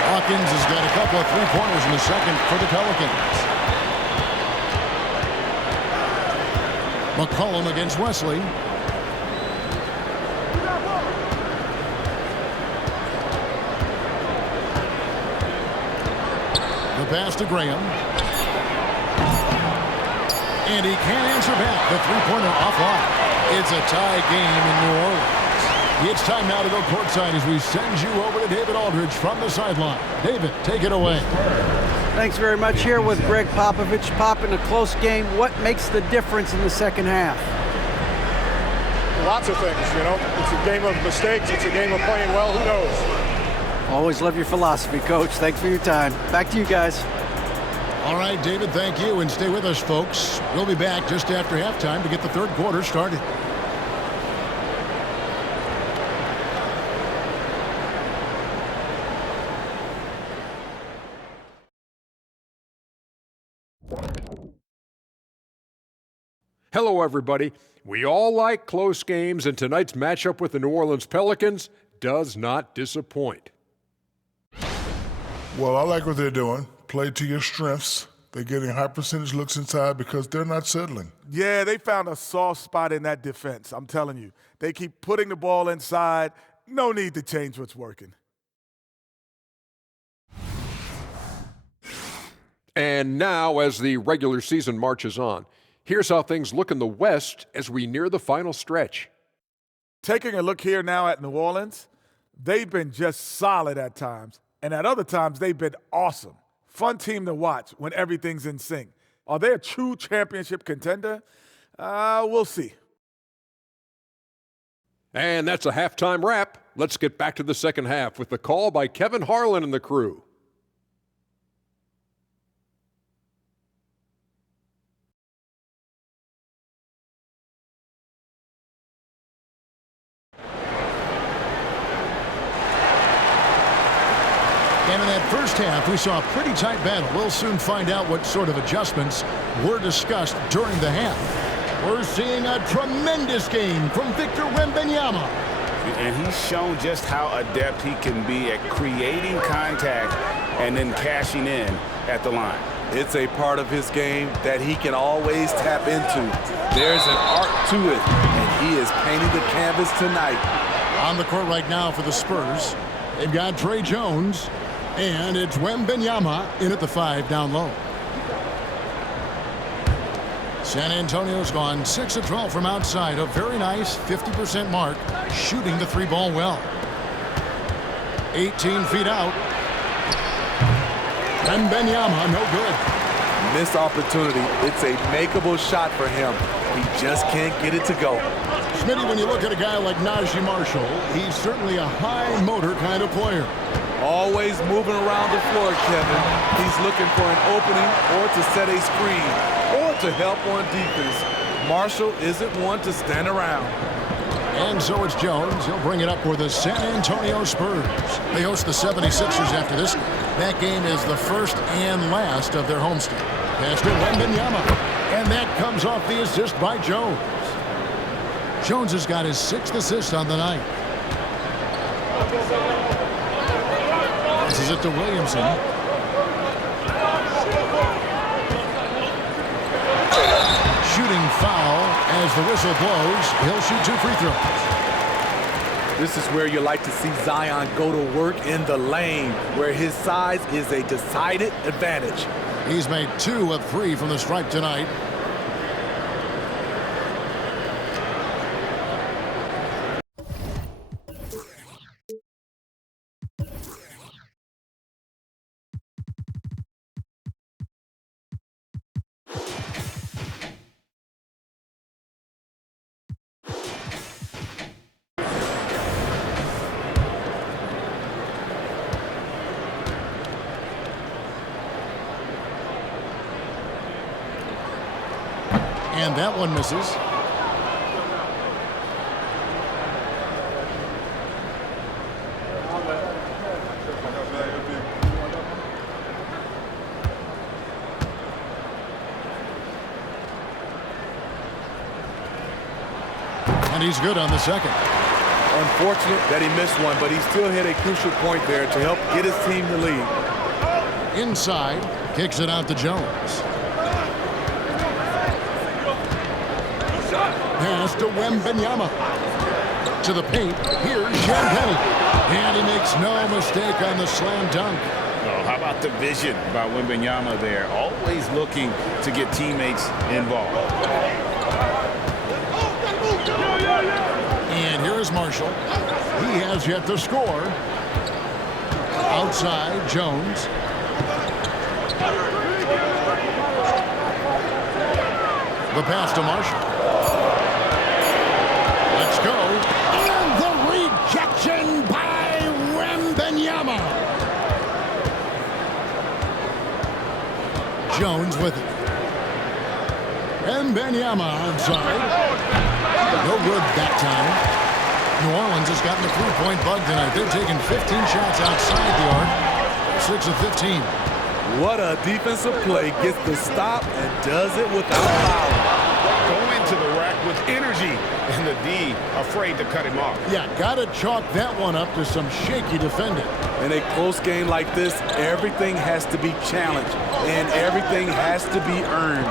Hawkins has got a couple of three-pointers in the second for the Pelicans. McCollum against Wesley. The pass to Graham. And he can't answer back. The three-pointer offline. It's a tie game in New Orleans. It's time now to go courtside as we send you over to David Aldridge from the sideline. David, take it away. Thanks very much. Here with Greg Popovich. Pop, in a close game, what makes the difference in the second half? Lots of things, you know. It's a game of mistakes. It's a game of playing well. Who knows? Always love your philosophy, Coach. Thanks for your time. Back to you guys. All right, David, thank you. And stay with us, folks. We'll be back just after halftime to get the third quarter started. Hello, everybody. We all like close games, and tonight's matchup with the New Orleans Pelicans does not disappoint. Well, I like what they're doing. Play to your strengths. They're getting high percentage looks inside because they're not settling. Yeah, they found a soft spot in that defense. I'm telling you. They keep putting the ball inside. No need to change what's working. And now, as the regular season marches on, here's how things look in the West as we near the final stretch. Taking a look here now at New Orleans, they've been just solid at times. And at other times, they've been awesome. Fun team to watch when everything's in sync. Are they a true championship contender? We'll see. And that's a halftime wrap. Let's get back to the second half with the call by Kevin Harlan and the crew. And in that first half, we saw a pretty tight battle. We'll soon find out what sort of adjustments were discussed during the half. We're seeing a tremendous game from Victor Wembanyama. And he's shown just how adept he can be at creating contact and then cashing in at the line. It's a part of his game that he can always tap into. There's an art to it, and he is painting the canvas tonight. On the court right now for the Spurs, they've got Trey Jones, and it's Wembanyama in at the 5 down low. San Antonio's gone 6 of 12 from outside, a very nice 50% mark, shooting the 3-ball well. 18 feet out. Wembanyama, no good. Missed opportunity. It's a makeable shot for him. He just can't get it to go. Smitty, when you look at a guy like Najee Marshall, he's certainly a high motor kind of player. Always moving around the floor, Kevin. He's looking for an opening or to set a screen or to help on defense. Marshall isn't one to stand around. And so it's Jones. He'll bring it up for the San Antonio Spurs. They host the 76ers after this game. That game is the first and last of their homestand. Pass to Wembanyama. And that comes off the assist by Jones. Jones has got his 6th assist on the night. Passes it to Williamson. Shooting foul as the whistle blows. He'll shoot 2 free throws. This is where you like to see Zion go to work in the lane, where his size is a decided advantage. He's made 2 of 3 from the stripe tonight. And that one misses. And he's good on the second. Unfortunate that he missed one, but he still hit a crucial point there to help get his team the lead. Inside, kicks it out to Jones. Pass to Wembanyama. To the paint. Here's Champagne. And he makes no mistake on the slam dunk. Oh, how about the vision by Wembanyama there? Always looking to get teammates involved. And here is Marshall. He has yet to score. Outside, Jones. The pass to Marshall. Let's go. And the rejection by Wembanyama. Jones with it. Wembanyama onside. No good that time. New Orleans has gotten a 3-point bug tonight. They're taking 15 shots outside the arc. 6 of 15. What a defensive play. Gets the stop and does it without fouling. Go into the rack with energy, and the D afraid to cut him off. Yeah, gotta chalk that one up to some shaky defending. In a close game like this, everything has to be challenged, and everything has to be earned.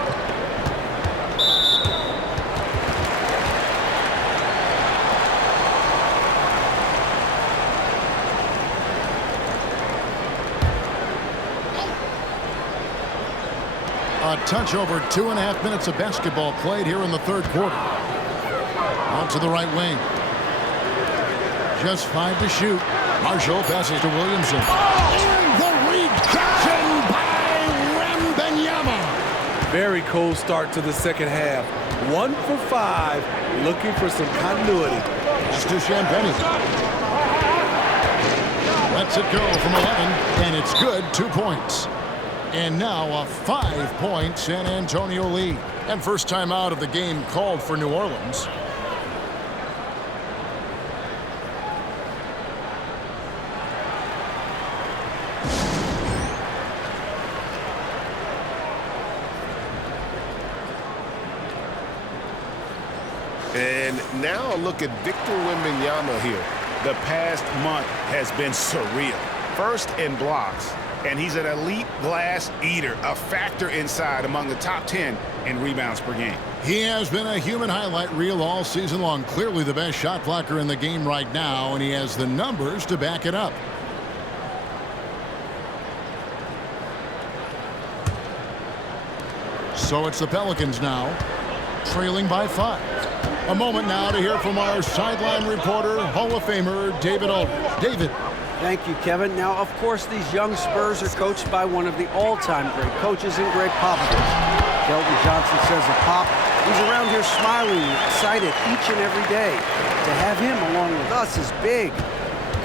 A touch over 2.5 minutes of basketball played here in the third quarter. On to the right wing. Just 5 to shoot. Marshall passes to Williamson. And the rejection by Wembanyama. Very cold start to the second half. 1 for 5, looking for some continuity. Pass to Champagne. Lets it go from 11, and it's good. 2 points. And now a 5-point San Antonio lead. And first time out of the game called for New Orleans. And now look at Victor Wembanyama here. The past month has been surreal. First in blocks, and he's an elite glass eater, a factor inside among the top 10 in rebounds per game. He has been a human highlight reel all season long. Clearly the best shot blocker in the game right now, and he has the numbers to back it up. So it's the Pelicans now, trailing by 5. A moment now to hear from our sideline reporter, Hall of Famer David Aldridge. David. Thank you, Kevin. Now, of course, these young Spurs are coached by one of the all-time great coaches and Greg Popovich. Kelton Johnson says of Pop, he's around here smiling, excited each and every day. To have him along with us is big.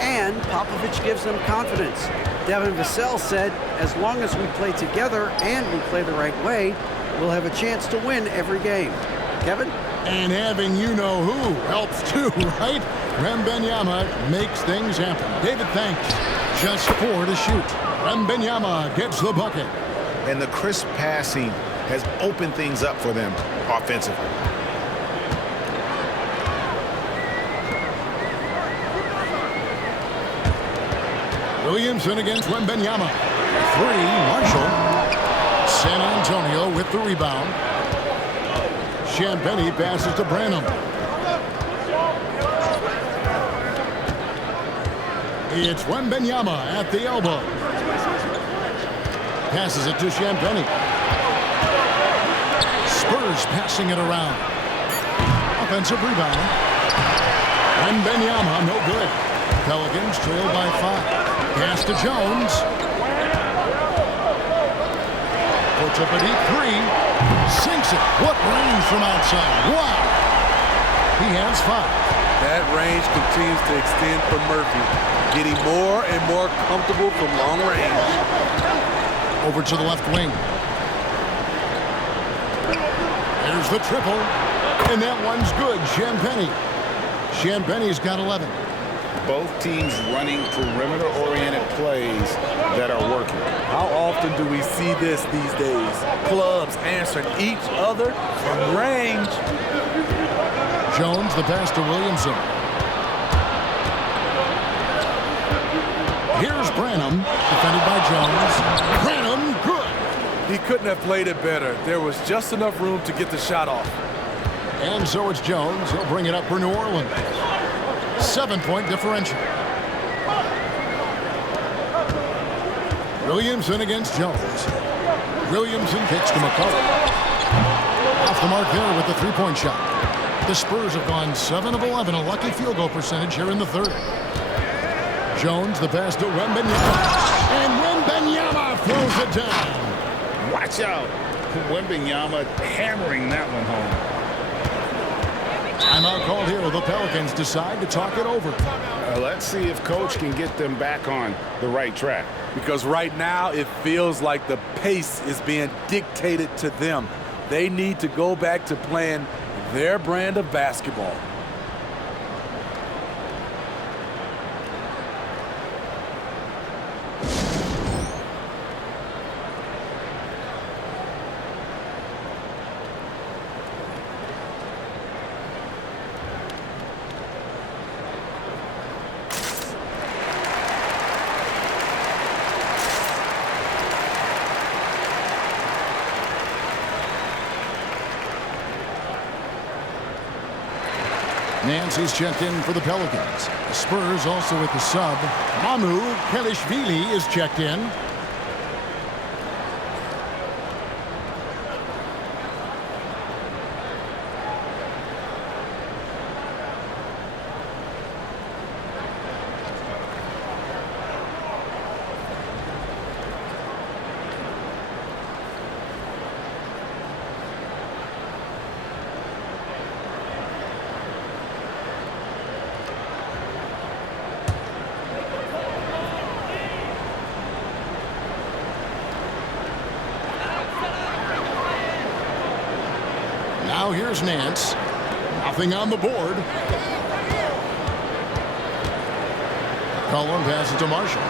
and Popovich gives them confidence. Devin Vassell said, as long as we play together and we play the right way, we'll have a chance to win every game. Kevin? And having you-know-who helps too, right? Wembanyama makes things happen. David, thanks. Just 4 to shoot. Wembanyama gets the bucket. And the crisp passing has opened things up for them offensively. Williamson against Wembanyama. 3, Marshall. San Antonio with the rebound. Champagnie passes to Branham. It's Wembanyama at the elbow. Passes it to Champagnie. Spurs passing it around. Offensive rebound. Wembanyama, no good. Pelicans trail by 5. Pass to Jones. Puts up a deep 3. Sinks it. What range from outside. Wow. He has 5. That range continues to extend for Murphy, getting more and more comfortable from long range. Over to the left wing. There's the triple. And that one's good. Champagnie's got 11. Both teams running perimeter-oriented plays that are working. How often do we see this these days? Clubs answering each other from range. Jones, the pass to Williamson. Here's Branham, defended by Jones. Branham, good. He couldn't have played it better. There was just enough room to get the shot off. And so it's Jones. He'll bring it up for New Orleans. 7-point differential. Williamson against Jones. Williamson kicks to McCullough. Off the mark there with the three-point shot. The Spurs have gone 7 of 11, a lucky field goal percentage here in the third. Jones, the pass to Wembanyama. And Wembanyama throws it down. Watch out. Wembanyama hammering that one home. Timeout called here. The Pelicans decide to talk it over. Let's see if Coach can get them back on the right track. Because right now it feels like the pace is being dictated to them. They need to go back to playing their brand of basketball. Nancy's checked in for the Pelicans. The Spurs also with the sub. Mamu Kelishvili is checked in. Now here's Nance. Nothing on the board. Cullen passes to Marshall.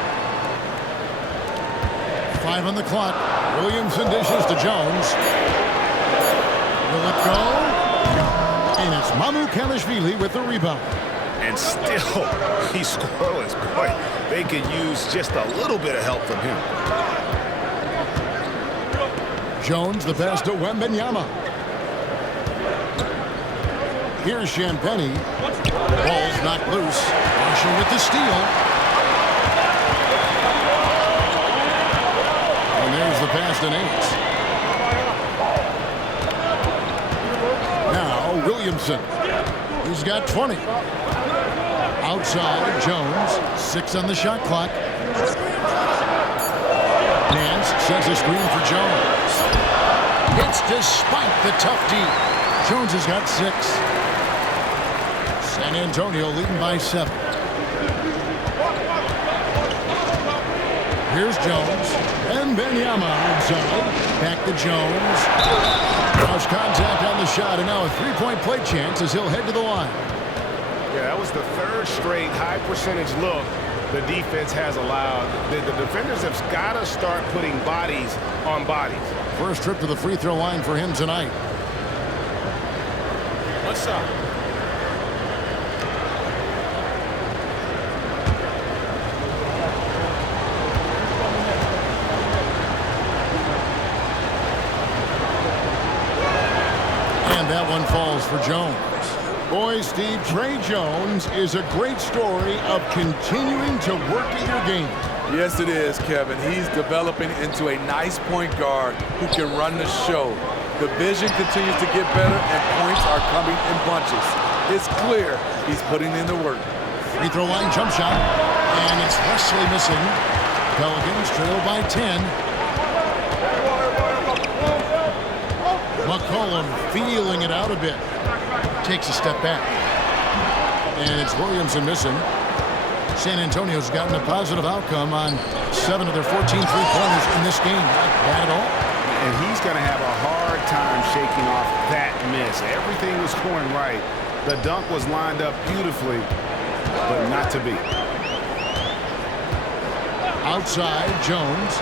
5 on the clock. Williamson dishes to Jones. Will it go? And it's Mamu Kelishvili with the rebound. And still, he's scoreless. Boy, they could use just a little bit of help from him. Jones, the pass to Wembanyama. Here's Champagnie. Ball's knocked loose. Marshall with the steal. And there's the pass to Nance. Now Williamson. He's got 20. Outside, Jones. 6 on the shot clock. Nance sends a screen for Jones. Hits despite the tough D. Jones has got 6. San Antonio leading by 7. Here's Jones. And Benyama outside. Back to Jones. Cross contact on the shot, and now a three-point play chance as he'll head to the line. Yeah, that was the third straight high percentage look the defense has allowed. The defenders have got to start putting bodies on bodies. First trip to the free throw line for him tonight. What's up? And that one falls for Jones. Boy, Steve, Trey Jones is a great story of continuing to work at your game. Yes, it is, Kevin. He's developing into a nice point guard who can run the show. The vision continues to get better, and points are coming in bunches. It's clear he's putting in the work. Free throw line jump shot, and it's Wesley missing. Pelicans trail by 10. McCollum feeling it out a bit. Takes a step back. And it's Williamson missing. San Antonio's gotten a positive outcome on 7 of their 14 three-pointers in this game. Not bad at all. And he's going to have a hard time shaking off that miss. Everything was going right. The dunk was lined up beautifully, but not to be. Outside, Jones.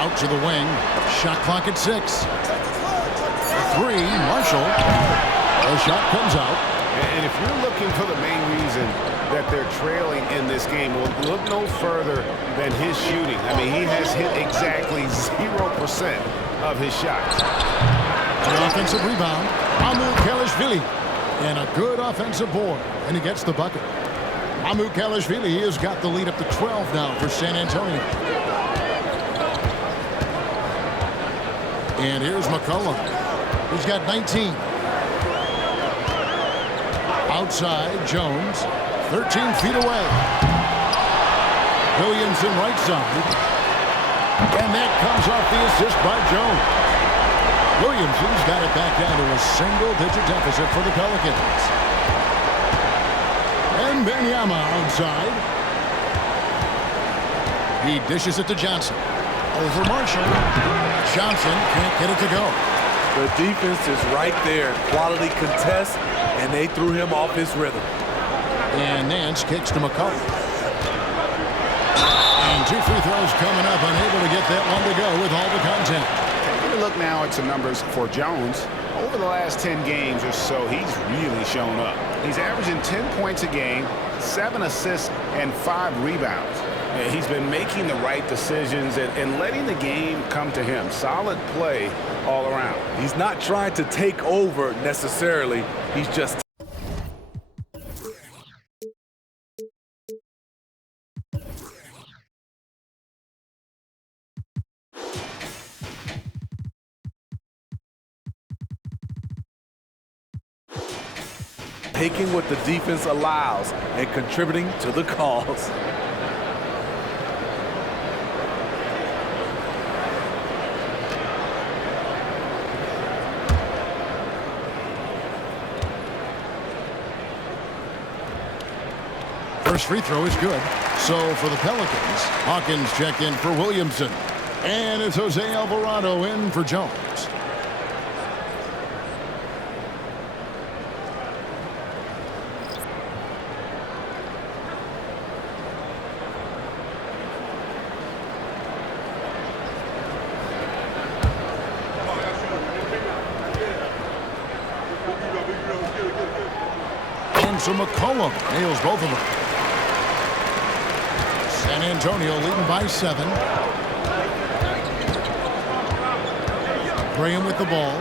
Out to the wing. Shot clock at 6. Three, Marshall. The shot comes out. And if you're looking for the main reason that they're trailing in this game, well, look no further than his shooting. I mean, he has hit exactly 0% of his shots. An offensive rebound. Amu Kalashvili. And a good offensive board. And he gets the bucket. Amu Kalashvili has got the lead up to 12 now for San Antonio. And here's McCollum. He's got 19. Outside, Jones. 13 feet away. Williamson right side. And that comes off the assist by Jones. Williamson's got it back down to a single-digit deficit for the Pelicans. And Benyama outside. He dishes it to Johnson. Over Marshall. Johnson can't get it to go. The defense is right there. Quality contest, and they threw him off his rhythm. And Nance kicks to McCollum. And 2 free throws coming up, unable to get that one to go with all the contact. Taking a look now at some numbers for Jones. Over the last 10 games or so, he's really shown up. He's averaging 10 points a game, 7 assists, and 5 rebounds. He's been making the right decisions and letting the game come to him. Solid play all around. He's not trying to take over necessarily. He's just taking what the defense allows and contributing to the cause. First free throw is good. So for the Pelicans, Hawkins checked in for Williamson. And it's Jose Alvarado in for Jones. And so McCollum nails both of them. San Antonio leading by 7. Graham with the ball.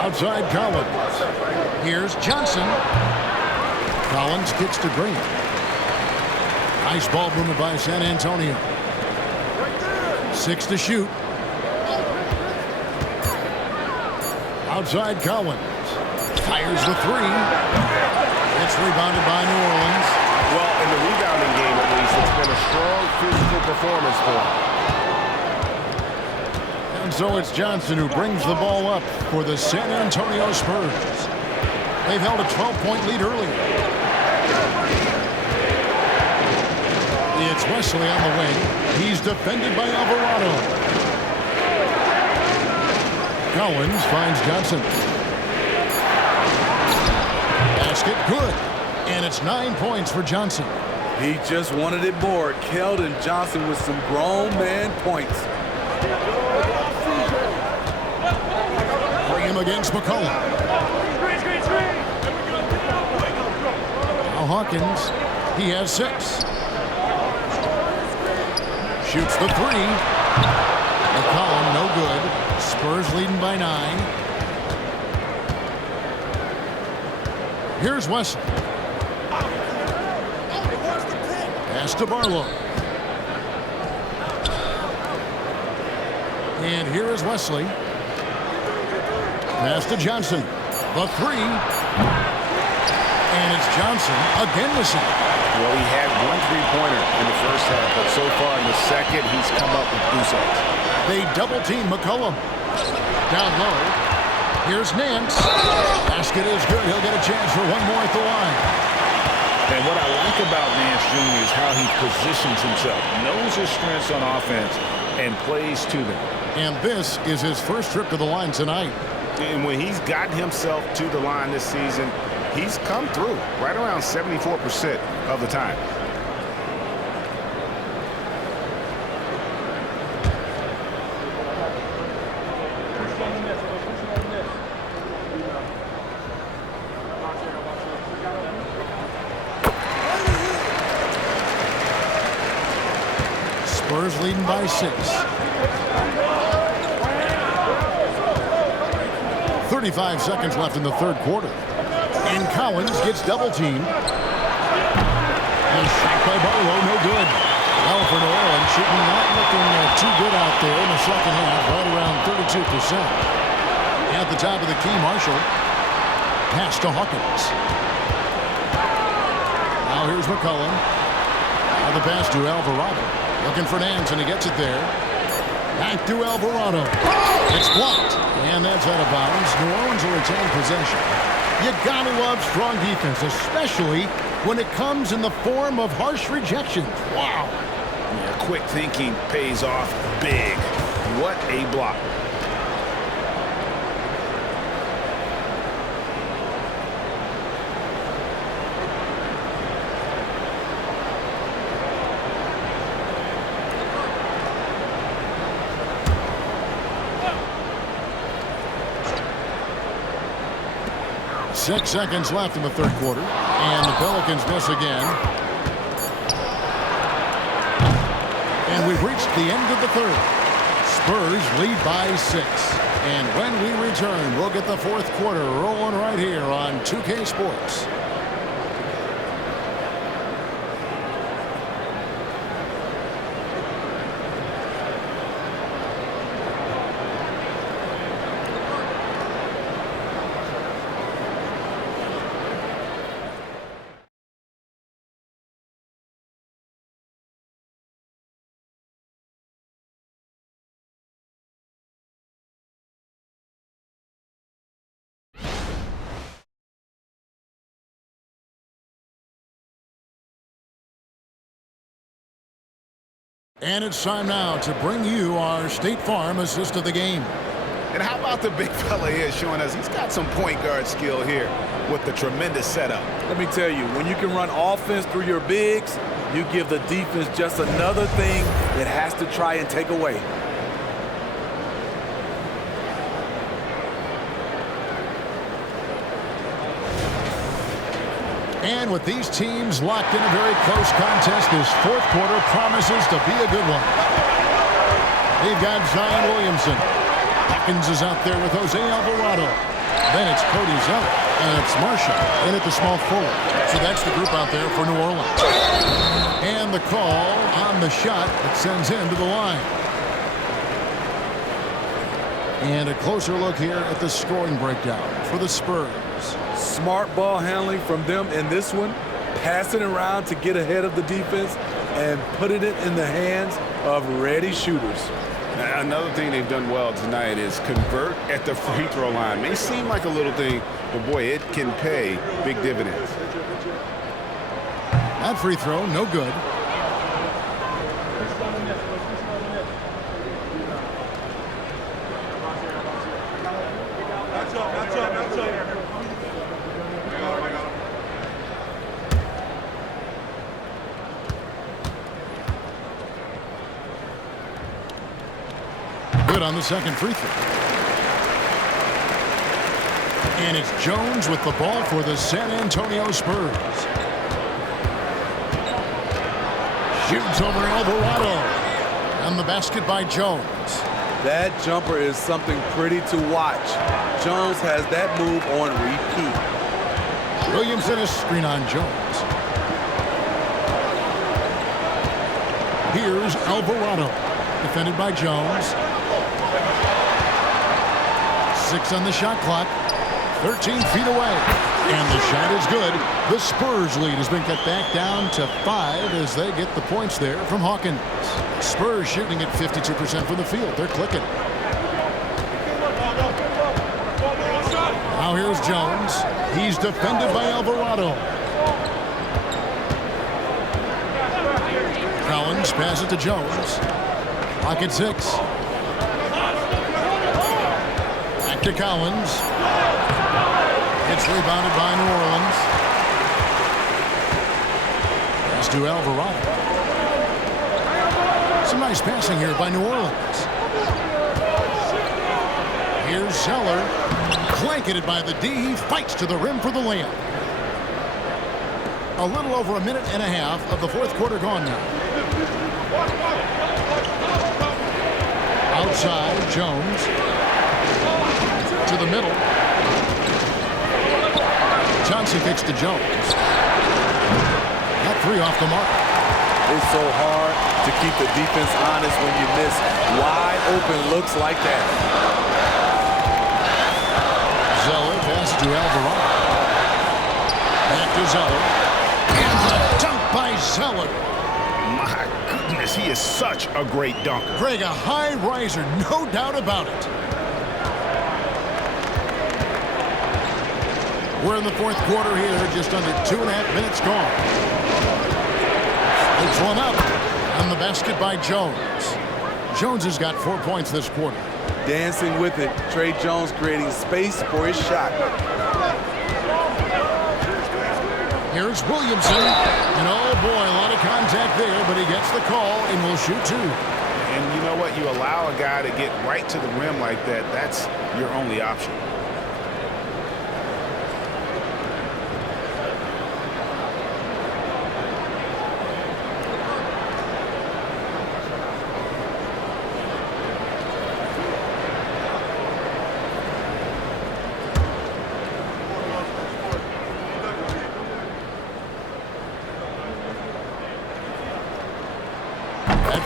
Outside Collins. Here's Johnson. Collins kicks to Graham. Nice ball movement by San Antonio. 6 to shoot. Outside Collins. Fires the 3. It's rebounded by New Orleans. Well, in the rebounding game, at least, it's been a strong physical performance for him. And so it's Johnson who brings the ball up for the San Antonio Spurs. They've held a 12-point lead early. It's Wesley on the wing. He's defended by Alvarado. Collins finds Johnson. Basket good. And it's 9 points for Johnson. He just wanted it more. Keldon Johnson with some grown man points. Bring him against McCollum. Now Hawkins, he has 6. Shoots the 3. McCollum, no good. Spurs leading by 9. Here's Wesley. Pass to Barlow. And here is Wesley. Pass to Johnson. The 3. And it's Johnson again missing. Well, he had 1 3-pointer in the first half, but so far in the second, he's come up with goose eggs. They double-team McCollum. Down low. Here's Nance. Basket is good. He'll get a chance for one more at the line. And what I like about Nance Jr. is how he positions himself, knows his strengths on offense, and plays to them. And this is his first trip to the line tonight. And when he's gotten himself to the line this season, he's come through right around 74% of the time. Spurs leading by 6. 35 seconds left in the third quarter. And Collins gets double-teamed. And shot by Barlow, no good. Well, for New Orleans, shooting not looking too good out there in the second half, right around 32%. At the top of the key, Marshall. Pass to Hawkins. Now here's McCollum. Now the pass to Alvarado. Looking for Nance, and he gets it there. Back to Alvarado. It's blocked. And that's out of bounds. New Orleans will retain possession. You gotta love strong defense, especially when it comes in the form of harsh rejections. Wow. Yeah, quick thinking pays off big. What a block. Six seconds left in the third quarter, and the Pelicans miss again. And we've reached the end of the third. Spurs lead by 6. And when we return, we'll get the fourth quarter rolling right here on 2K Sports. And it's time now to bring you our State Farm assist of the game. And how about the big fella here showing us he's got some point guard skill here with the tremendous setup. Let me tell you, when you can run offense through your bigs, you give the defense just another thing it has to try and take away. And with these teams locked in a very close contest, this fourth quarter promises to be a good one. They've got Zion Williamson. Hawkins is out there with Jose Alvarado. Then it's Cody Zeller. And it's Marshall in at the small forward. So that's the group out there for New Orleans. And the call on the shot that sends him to the line. And a closer look here at the scoring breakdown for the Spurs. Smart ball handling from them in this one, passing around to get ahead of the defense and putting it in the hands of ready shooters. Another thing they've done well tonight is convert at the free throw line. May seem like a little thing, but boy, it can pay big dividends. That free throw, no good. good on the second free throw. And it's Jones with the ball for the San Antonio Spurs. Shoots over Alvarado. And the basket by Jones. That jumper is something pretty to watch. Jones has that move on repeat. Williamson is screen on Jones. Here's Alvarado. Defended by Jones. 6 on the shot clock. 13 feet away. And the shot is good. The Spurs lead has been cut back down to 5 as they get the points there from Hawkins. Spurs shooting at 52% from the field. They're clicking. Now here's Jones. He's defended by Alvarado. Collins passes it to Jones. Clock at 6. Back to Collins. It's rebounded by New Orleans. Pass to Alvarado. Some nice passing here by New Orleans. Here's Zeller. Blanketed by the D. He fights to the rim for the layup. A little over a minute and a half of the fourth quarter gone now. Outside, Jones. To the middle. Johnson kicks to Jones. That 3 off the mark. It's so hard to keep the defense honest when you miss wide open looks like that. Zeller passes to Alvarado. Back to Zeller. And the dunk by Zeller. My goodness, he is such a great dunker. Greg, a high riser, no doubt about it. We're in the fourth quarter here, just under 2.5 minutes gone. It's one up, and the basket by Jones. Jones has got 4 points this quarter. Dancing with it, Trey Jones creating space for his shot. Here's Williamson, and oh boy, a lot of contact there, but he gets the call and will shoot 2. And you know what? You allow a guy to get right to the rim like that, that's your only option.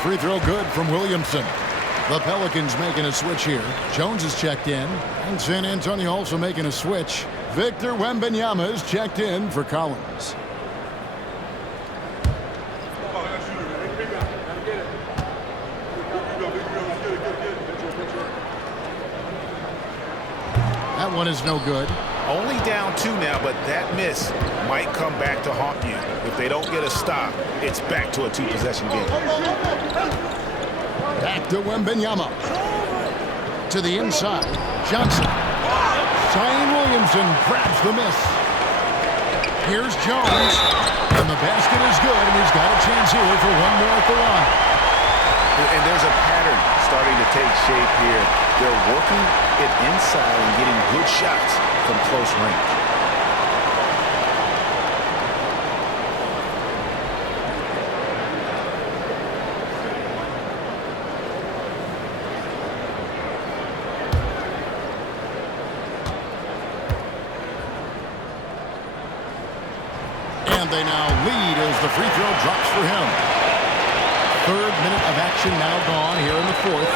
Free throw good from Williamson. The Pelicans making a switch here. Jones is checked in, and San Antonio also making a switch. Victor Wembanyama is checked in for Collins. That one is no good. Only down 2 now, but that miss might come back to haunt you. If they don't get a stop, it's back to a 2-possession game. Back to Wembanyama. To the inside. Johnson. Zion Williamson grabs the miss. Here's Jones. And the basket is good, and he's got a chance here for one more at the line. And there's a pattern starting to take shape here. They're working it inside and getting good shots from close range. And they now lead as the free throw drops for him. 3rd minute of action now gone here in the 4th.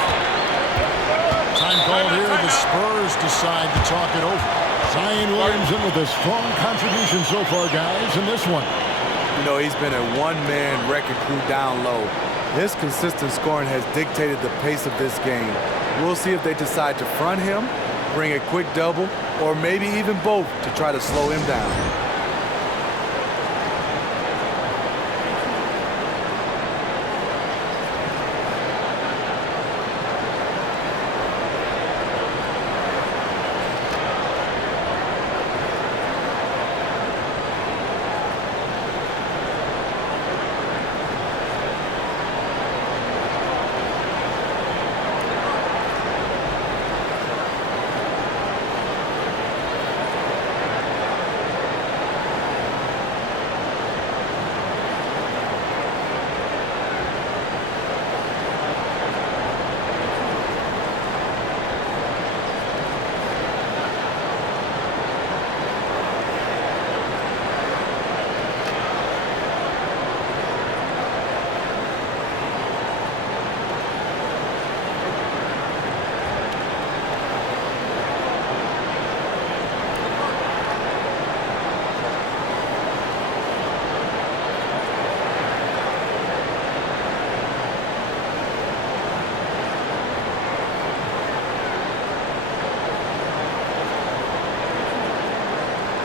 Time called here. The Spurs decide to talk it over. Zion Williamson with a strong contribution so far, guys, in this one. You know, he's been a one-man wrecking crew down low. His consistent scoring has dictated the pace of this game. We'll see if they decide to front him, bring a quick double, or maybe even both to try to slow him down.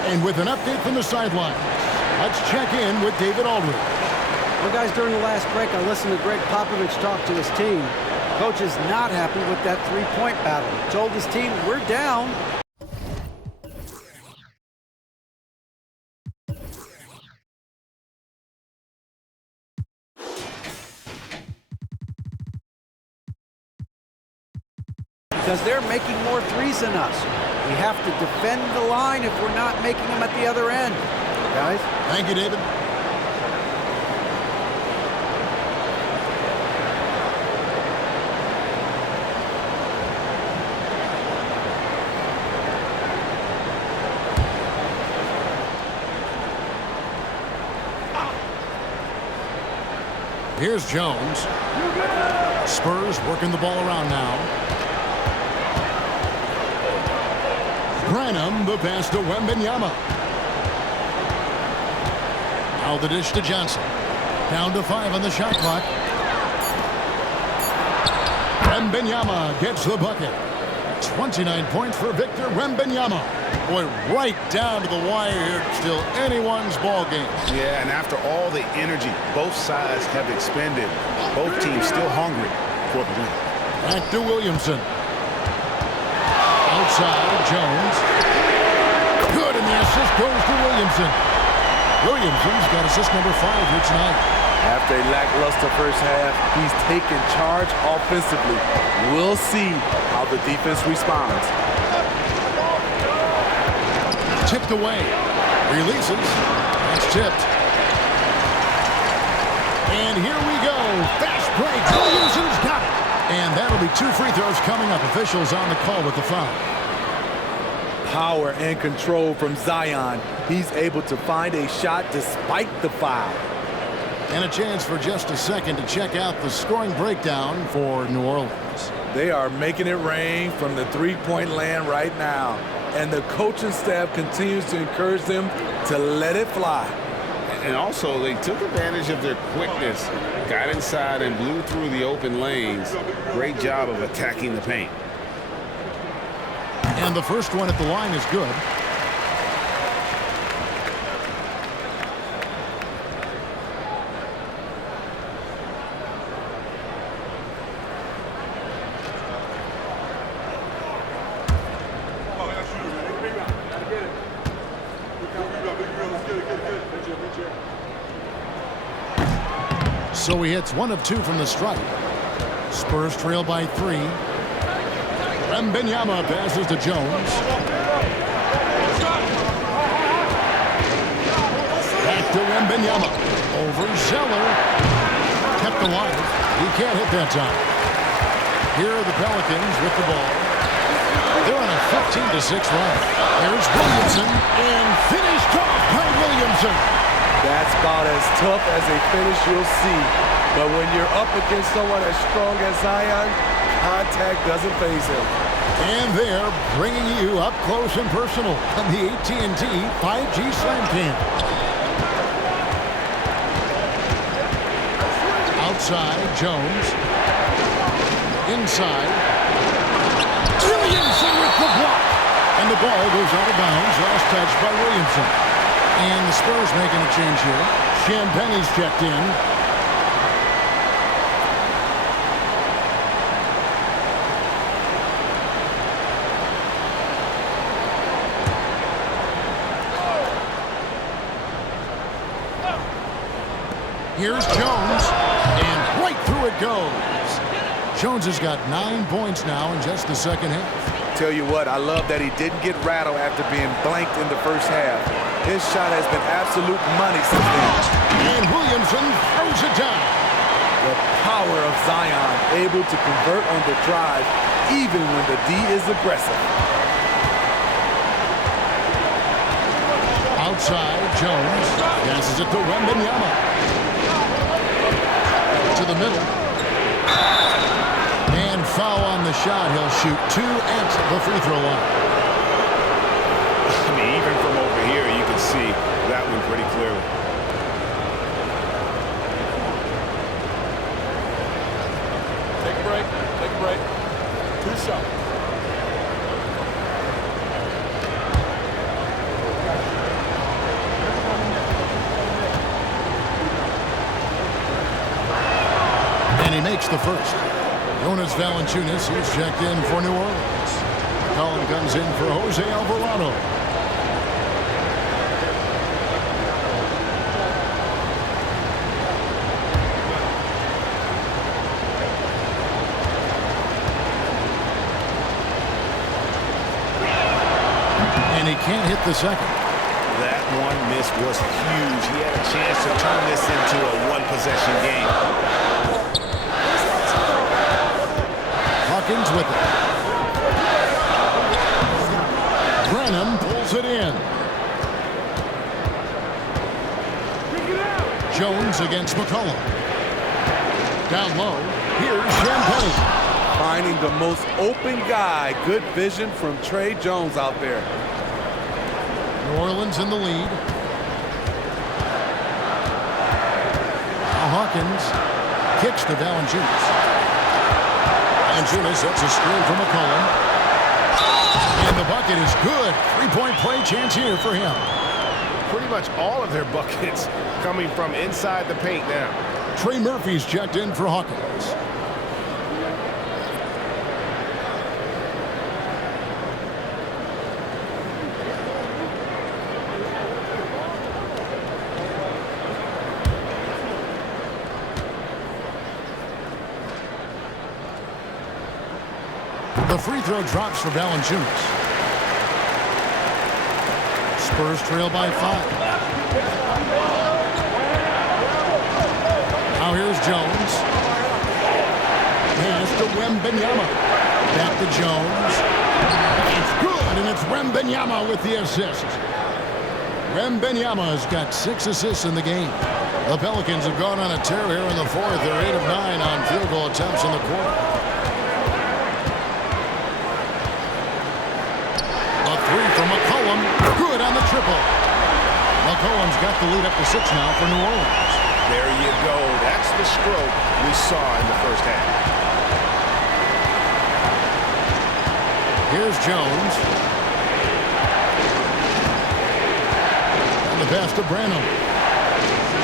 And with an update from the sideline, let's check in with David Aldridge. Well, guys, during the last break, I listened to Greg Popovich talk to his team. Coach is not happy with that three-point battle. He told his team, we're down. Because they're making more threes than us. We have to defend the line if we're not making them at the other end. Guys? Thank you, David. Here's Jones. Spurs working the ball around now. Branham, the pass to Wembanyama. Now the dish to Johnson. Down to 5 on the shot clock. Wembanyama gets the bucket. 29 points for Victor Wembanyama. Boy, right down to the wire here. Still anyone's ball game. Yeah, and after all the energy both sides have expended, both teams still hungry for the win. Back to Williamson. Outside, Jones. Good, and the assist goes to Williamson. Williamson's got assist number 5 here tonight. After a lackluster first half, he's taken charge offensively. We'll see how the defense responds. Tipped away. Releases. That's tipped. And here we go. Fast break. Williamson's got it. And that'll be 2 free throws coming up. Officials on the call with the foul. Power and control from Zion. He's able to find a shot despite the foul. And a chance for just a second to check out the scoring breakdown for New Orleans. They are making it rain from the three-point land right now. And the coaching staff continues to encourage them to let it fly. And also, they took advantage of their quickness, got inside and blew through the open lanes. Great job of attacking the paint. And the first one at the line is good. So he hits 1 of 2 from the stripe. Spurs trail by 3. Wembanyama passes to Jones. Back to Wembanyama. Over Zeller. Kept alive. He can't hit that time. Here are the Pelicans with the ball. They're on a 15-6 run. There's Williamson, and finished off by Williamson. That's about as tough as a finish you'll see. But when you're up against someone as strong as Zion, contact doesn't faze him. And they're bringing you up close and personal on the AT&T 5G Slam Cam. Outside, Jones. Inside. Williamson with the block. And the ball goes out of bounds. Last touch by Williamson. And the Spurs making a change here. Champagne's checked in. Here's Jones, and right through it goes. Jones has got 9 points now in just the second half. Tell you what, I love that he didn't get rattled after being blanked in the first half. His shot has been absolute money since then. And Williamson throws it down. The power of Zion, able to convert on the drive, even when the D is aggressive. Outside, Jones passes it to Wembanyama. To the middle. And foul on the shot. He'll shoot 2 at the free throw line. I mean, even from over here, you can see that one pretty clearly. Take a break. Take a break. 2 shots. And he makes the first. Jonas Valanciunas, he's checked in for New Orleans. McCollum comes in for Jose Alvarado. And he can't hit the second. That one miss was huge. He had a chance to turn this into a one-possession game. Hawkins with it. Branham pulls it in. Jones against McCollum. Down low, here's Champagne. Finding the most open guy. Good vision from Trey Jones out there. New Orleans in the lead. Now Hawkins kicks to Valanciunas. Valanciunas sets a screen for McCollum. And the bucket is good. Three-point play chance here for him. Pretty much all of their buckets coming from inside the paint now. Trey Murphy's checked in for Hawkins. The free throw drops for Valanciunas. Spurs trail by 5. Now here's Jones. Pass to Wembanyama. Back to Jones. It's good, and it's Wembanyama with the assist. Wembanyama has got 6 assists in the game. The Pelicans have gone on a tear here in the fourth. They're 8 of 9 on field goal attempts in the quarter. A three from McCollum. Good on the triple. McCollum's got the lead up to 6 now for New Orleans. There you go. That's the stroke we saw in the first half. Here's Jones. And the pass to Branham.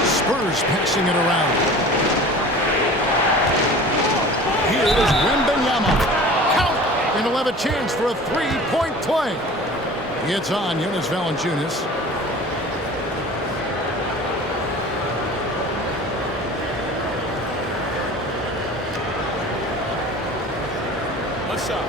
Spurs passing it around. Here's Wembanyama. Count! And he'll have a chance for a three-point play. It's on Jonas Valanciunas. What's up?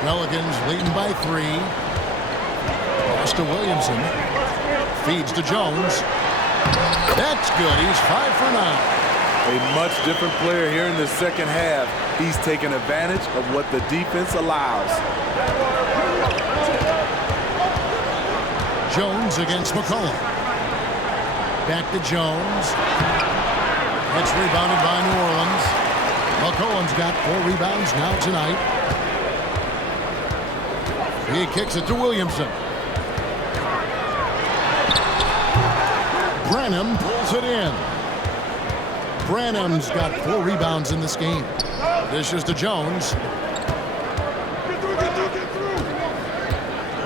Pelicans leading by 3. Pass to Williamson. Feeds to Jones. That's good. He's 5 for 9. A much different player here in the second half. He's taking advantage of what the defense allows. Jones against McCollum. Back to Jones. It's rebounded by New Orleans. McCollum's got 4 rebounds now tonight. He kicks it to Williamson. Branham pulls it in. Branham's got 4 rebounds in this game. Dishes to Jones.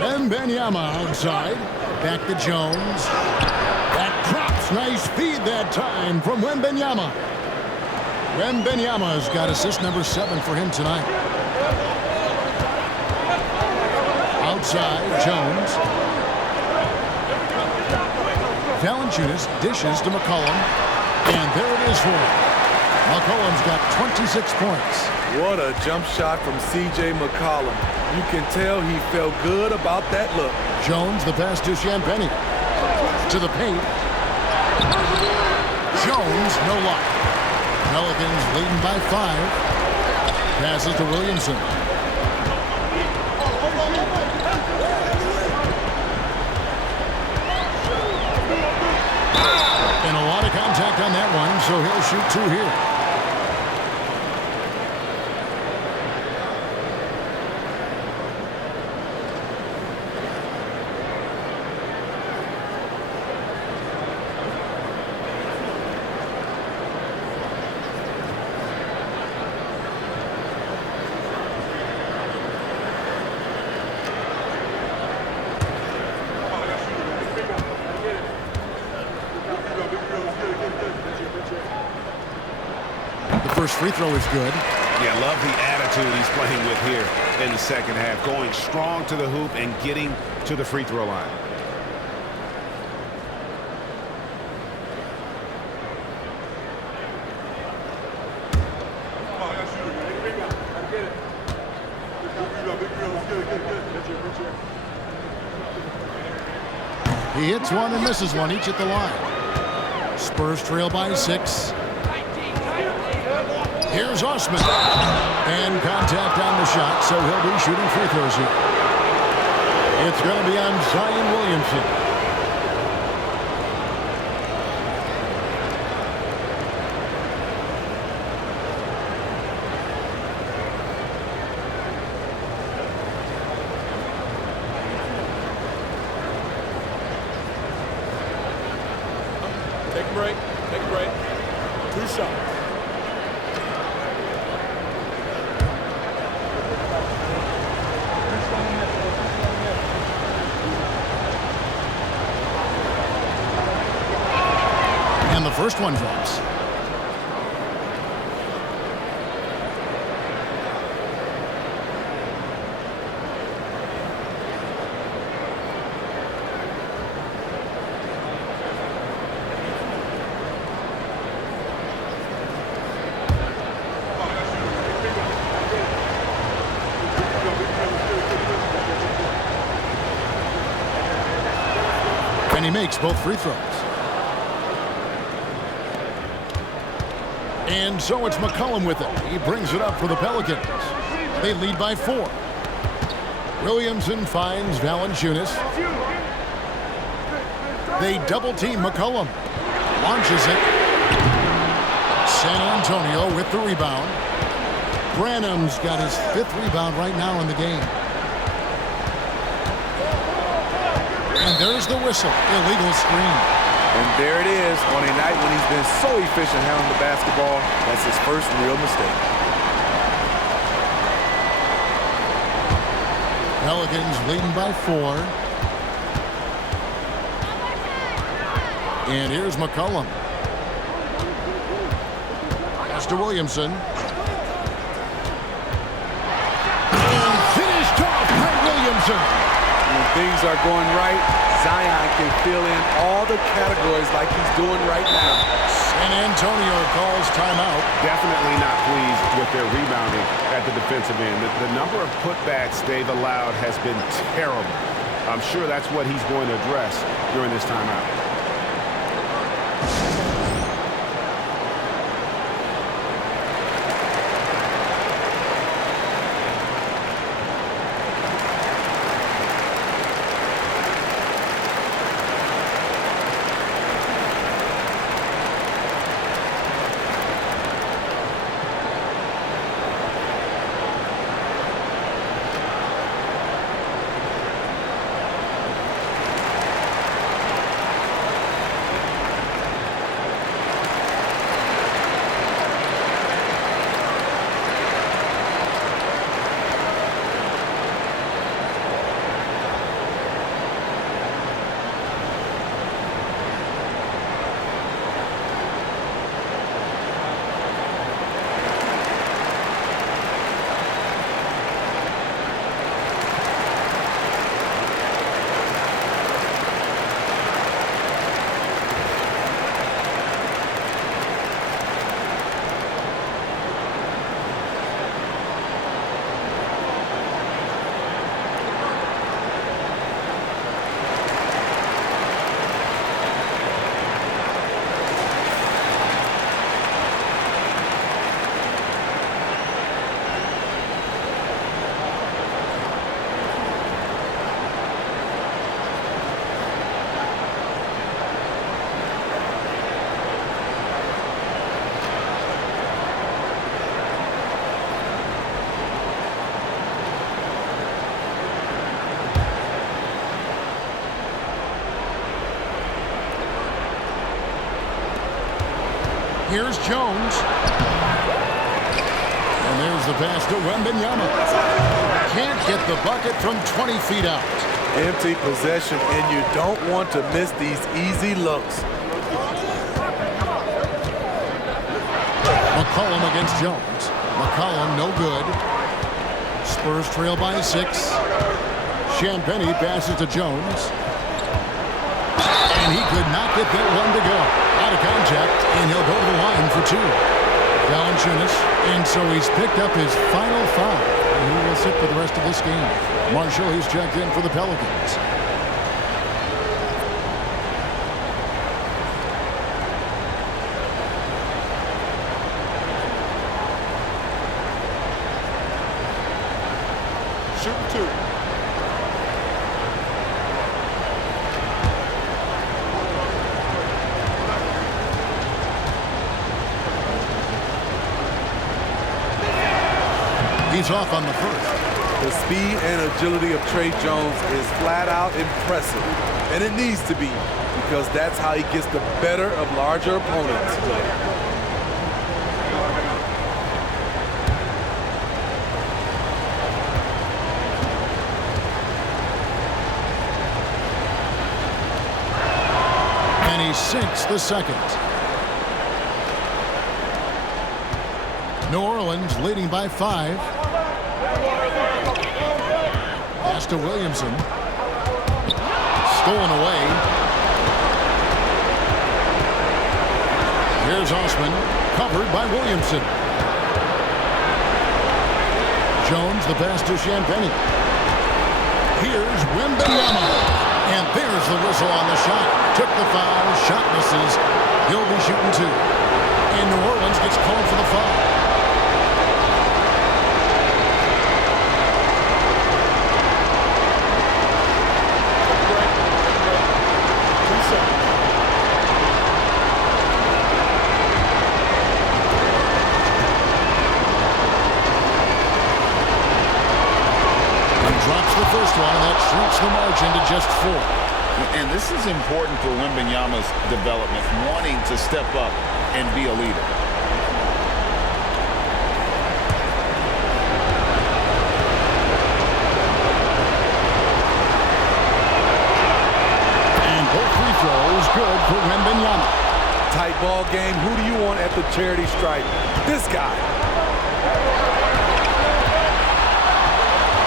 Wembanyama outside. Back to Jones. That drops. Nice feed that time from Wembanyama. Wembanyama's got assist number 7 for him tonight. Outside, Jones. Valanciunas dishes to McCollum. And there it is for him. McCollum's got 26 points. What a jump shot from C.J. McCollum. You can tell he felt good about that look. Jones, the pass to Champagne. To the paint. Jones, no luck. Pelicans leading by 5. Passes to Williamson. And a lot of contact on that one, so he'll shoot 2 here. first free throw is good. Yeah, love the attitude he's playing with here in the second half, going strong to the hoop and getting to the free throw line. He hits one and misses one, each at the line. Spurs trail by 6. Here's Osman. And contact on the shot, so he'll be shooting free throws here. It's going to be on Zion Williamson. Take a break. Take a break. 2 shots. And the first one drops. And he makes both free throws. And so it's McCollum with it. He brings it up for the Pelicans. They lead by 4. Williamson finds Valanciunas. They double-team McCollum. Launches it. San Antonio with the rebound. Branham's got his 5th rebound right now in the game. And there's the whistle. Illegal screen. And there it is on a night when he's been so efficient handling the basketball. That's his first real mistake. Pelicans leading by 4. And here's McCollum. Pass to Williamson. And finished off by Williamson. When things are going right, Zion can fill in all the categories like he's doing right now. San Antonio calls timeout. Definitely not pleased with their rebounding at the defensive end. The number of putbacks they've allowed has been terrible. I'm sure that's what he's going to address during this timeout. Here's Jones. And there's the pass to Wembanyama. Can't get the bucket from 20 feet out. Empty possession, and you don't want to miss these easy looks. McCollum against Jones. McCollum, no good. Spurs trail by 6. Champagnie passes to Jones. And he could not get that one to go. Out of contact, and he'll go to the line for 2. Valanciunas, and so he's picked up his final foul. And he will sit for the rest of this game. Marshall, he's checked in for the Pelicans. Shoot 2. He's off on the first. The speed and agility of Trey Jones is flat out impressive, and it needs to be, because that's how he gets the better of larger opponents. And he sinks the second. New Orleans leading by 5. Pass to Williamson. Stolen away. Here's Osman, covered by Williamson. Jones, the pass to Champagnie. Here's Wembanyama. And there's the whistle on the shot. Took the foul, shot misses. He'll be shooting 2. And New Orleans gets called for the foul. Drops the first one, and that shrinks the margin to just 4. And this is important for Wembanyama's development, wanting to step up and be a leader. And both free throws good for Wembanyama. Tight ball game. Who do you want at the charity stripe? This guy.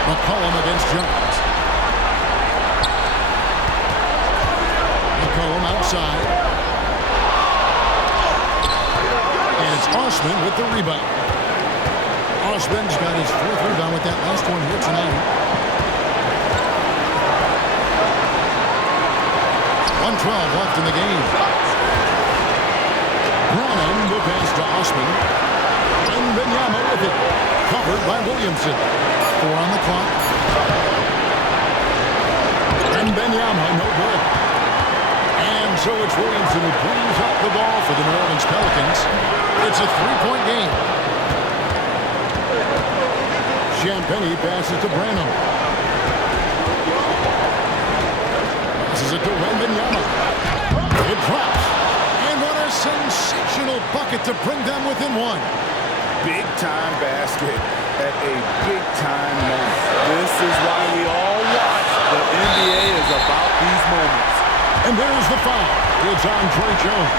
McCollum against Jones. McCollum outside. And it's Osman with the rebound. Osman's got his 4th rebound with that last one here tonight. 1:12 left in the game. Branham will pass to Osman. And Wembanyama with it. Covered by Williamson. 4 on the clock. And Wembanyama, no good. And so it's Williamson who brings up the ball for the New Orleans Pelicans. It's a 3-point game. Champagnie passes to Branham. This is it to Wembanyama. It drops. And what a sensational bucket to bring them within 1. Big-time basket at a big-time moment. This is why we all watch. The NBA is about these moments. And there's the foul. It's on Trey Jones.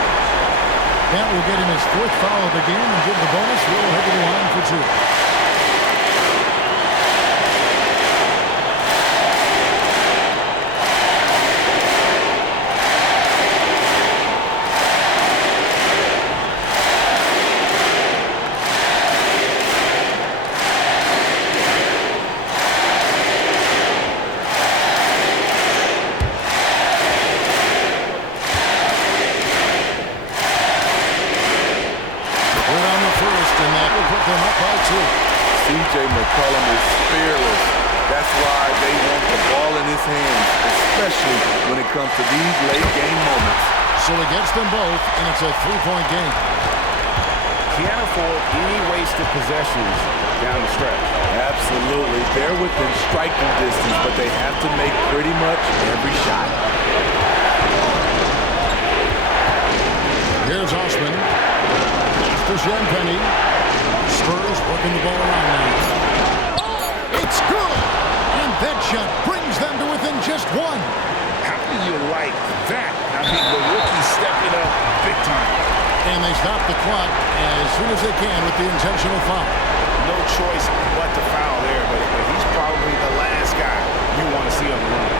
That will get him his 4th foul of the game and give the bonus. We'll head to the line for 2. C.J. McCollum is fearless. That's why they want the ball in his hands, especially when it comes to these late game moments. So he gets them both, and it's a 3-point game. Can't afford any wasted possessions down the stretch. Absolutely. They're within striking distance, but they have to make pretty much every shot. Here's Osman. After Champagnie. Spurs working the ball around now. It's good! And that shot brings them to within just 1. How do you like that? I mean, the rookie stepping up big time. And And they stop the clock as soon as they can with the intentional foul. No choice but to foul there, but he's probably the last guy you want to see on the run.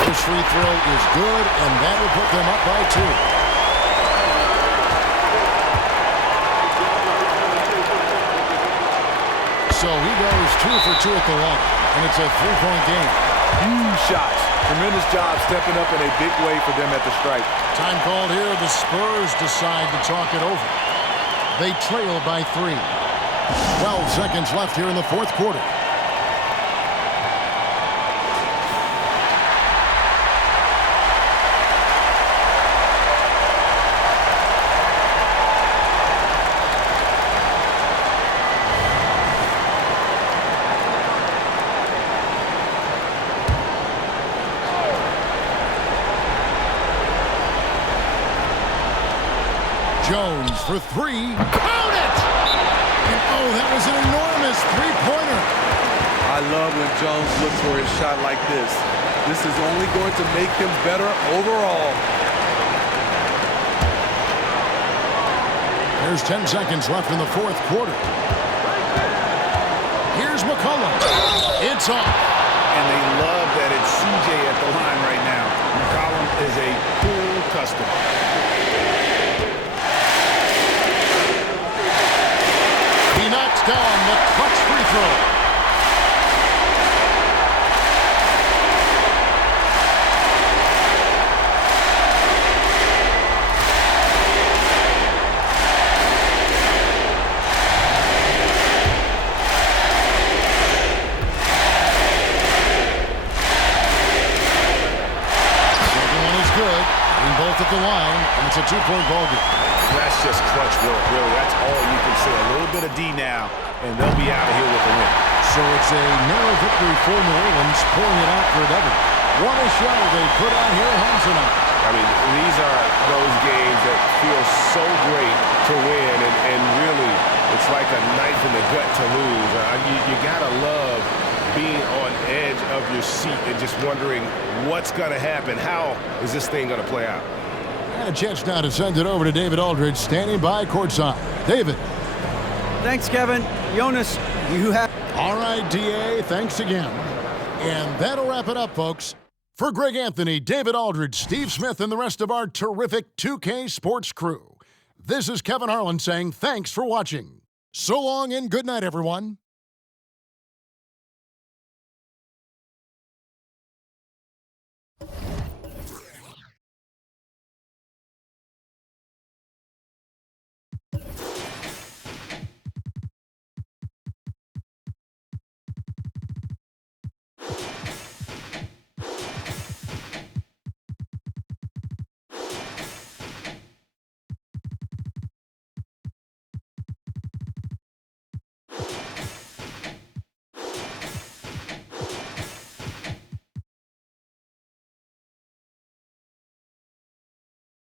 First free throw is good, and that will put them up by 2. So he goes 2 for 2 at the line, and it's a 3-point game. Huge shots. Tremendous job stepping up in a big way for them at the stripe. Time called here. The Spurs decide to talk it over. They trail by 3. 12 seconds left here in the fourth quarter. Jones for 3. Count it! And oh, that was an enormous three-pointer. I love when Jones looks for his shot like this. This is only going to make him better overall. There's 10 seconds left in the fourth quarter. Here's McCollum. It's off. And they love that it's CJ at the line right now. McCollum is a cool customer. He knocks down the clutch free throw. Both at the line, and it's a 2-point ball game. That's just clutch work, really. That's all you can say. A little bit of D now, and they'll be out of here with a win. So it's a narrow victory for New Orleans, pulling it out for a W. What a show they put on here at home tonight. I mean, these are those games that feel so great to win, and really, it's like a knife in the gut to lose. You gotta love being on edge of your seat and just wondering what's going to happen. How is this thing going to play out? And a chance now to send it over to David Aldridge, standing by courtside. David. Thanks, Kevin. Jonas, you have... All right, D.A., thanks again. And that'll wrap it up, folks. For Greg Anthony, David Aldridge, Steve Smith, and the rest of our terrific 2K Sports crew, this is Kevin Harlan saying thanks for watching. So long and good night, everyone.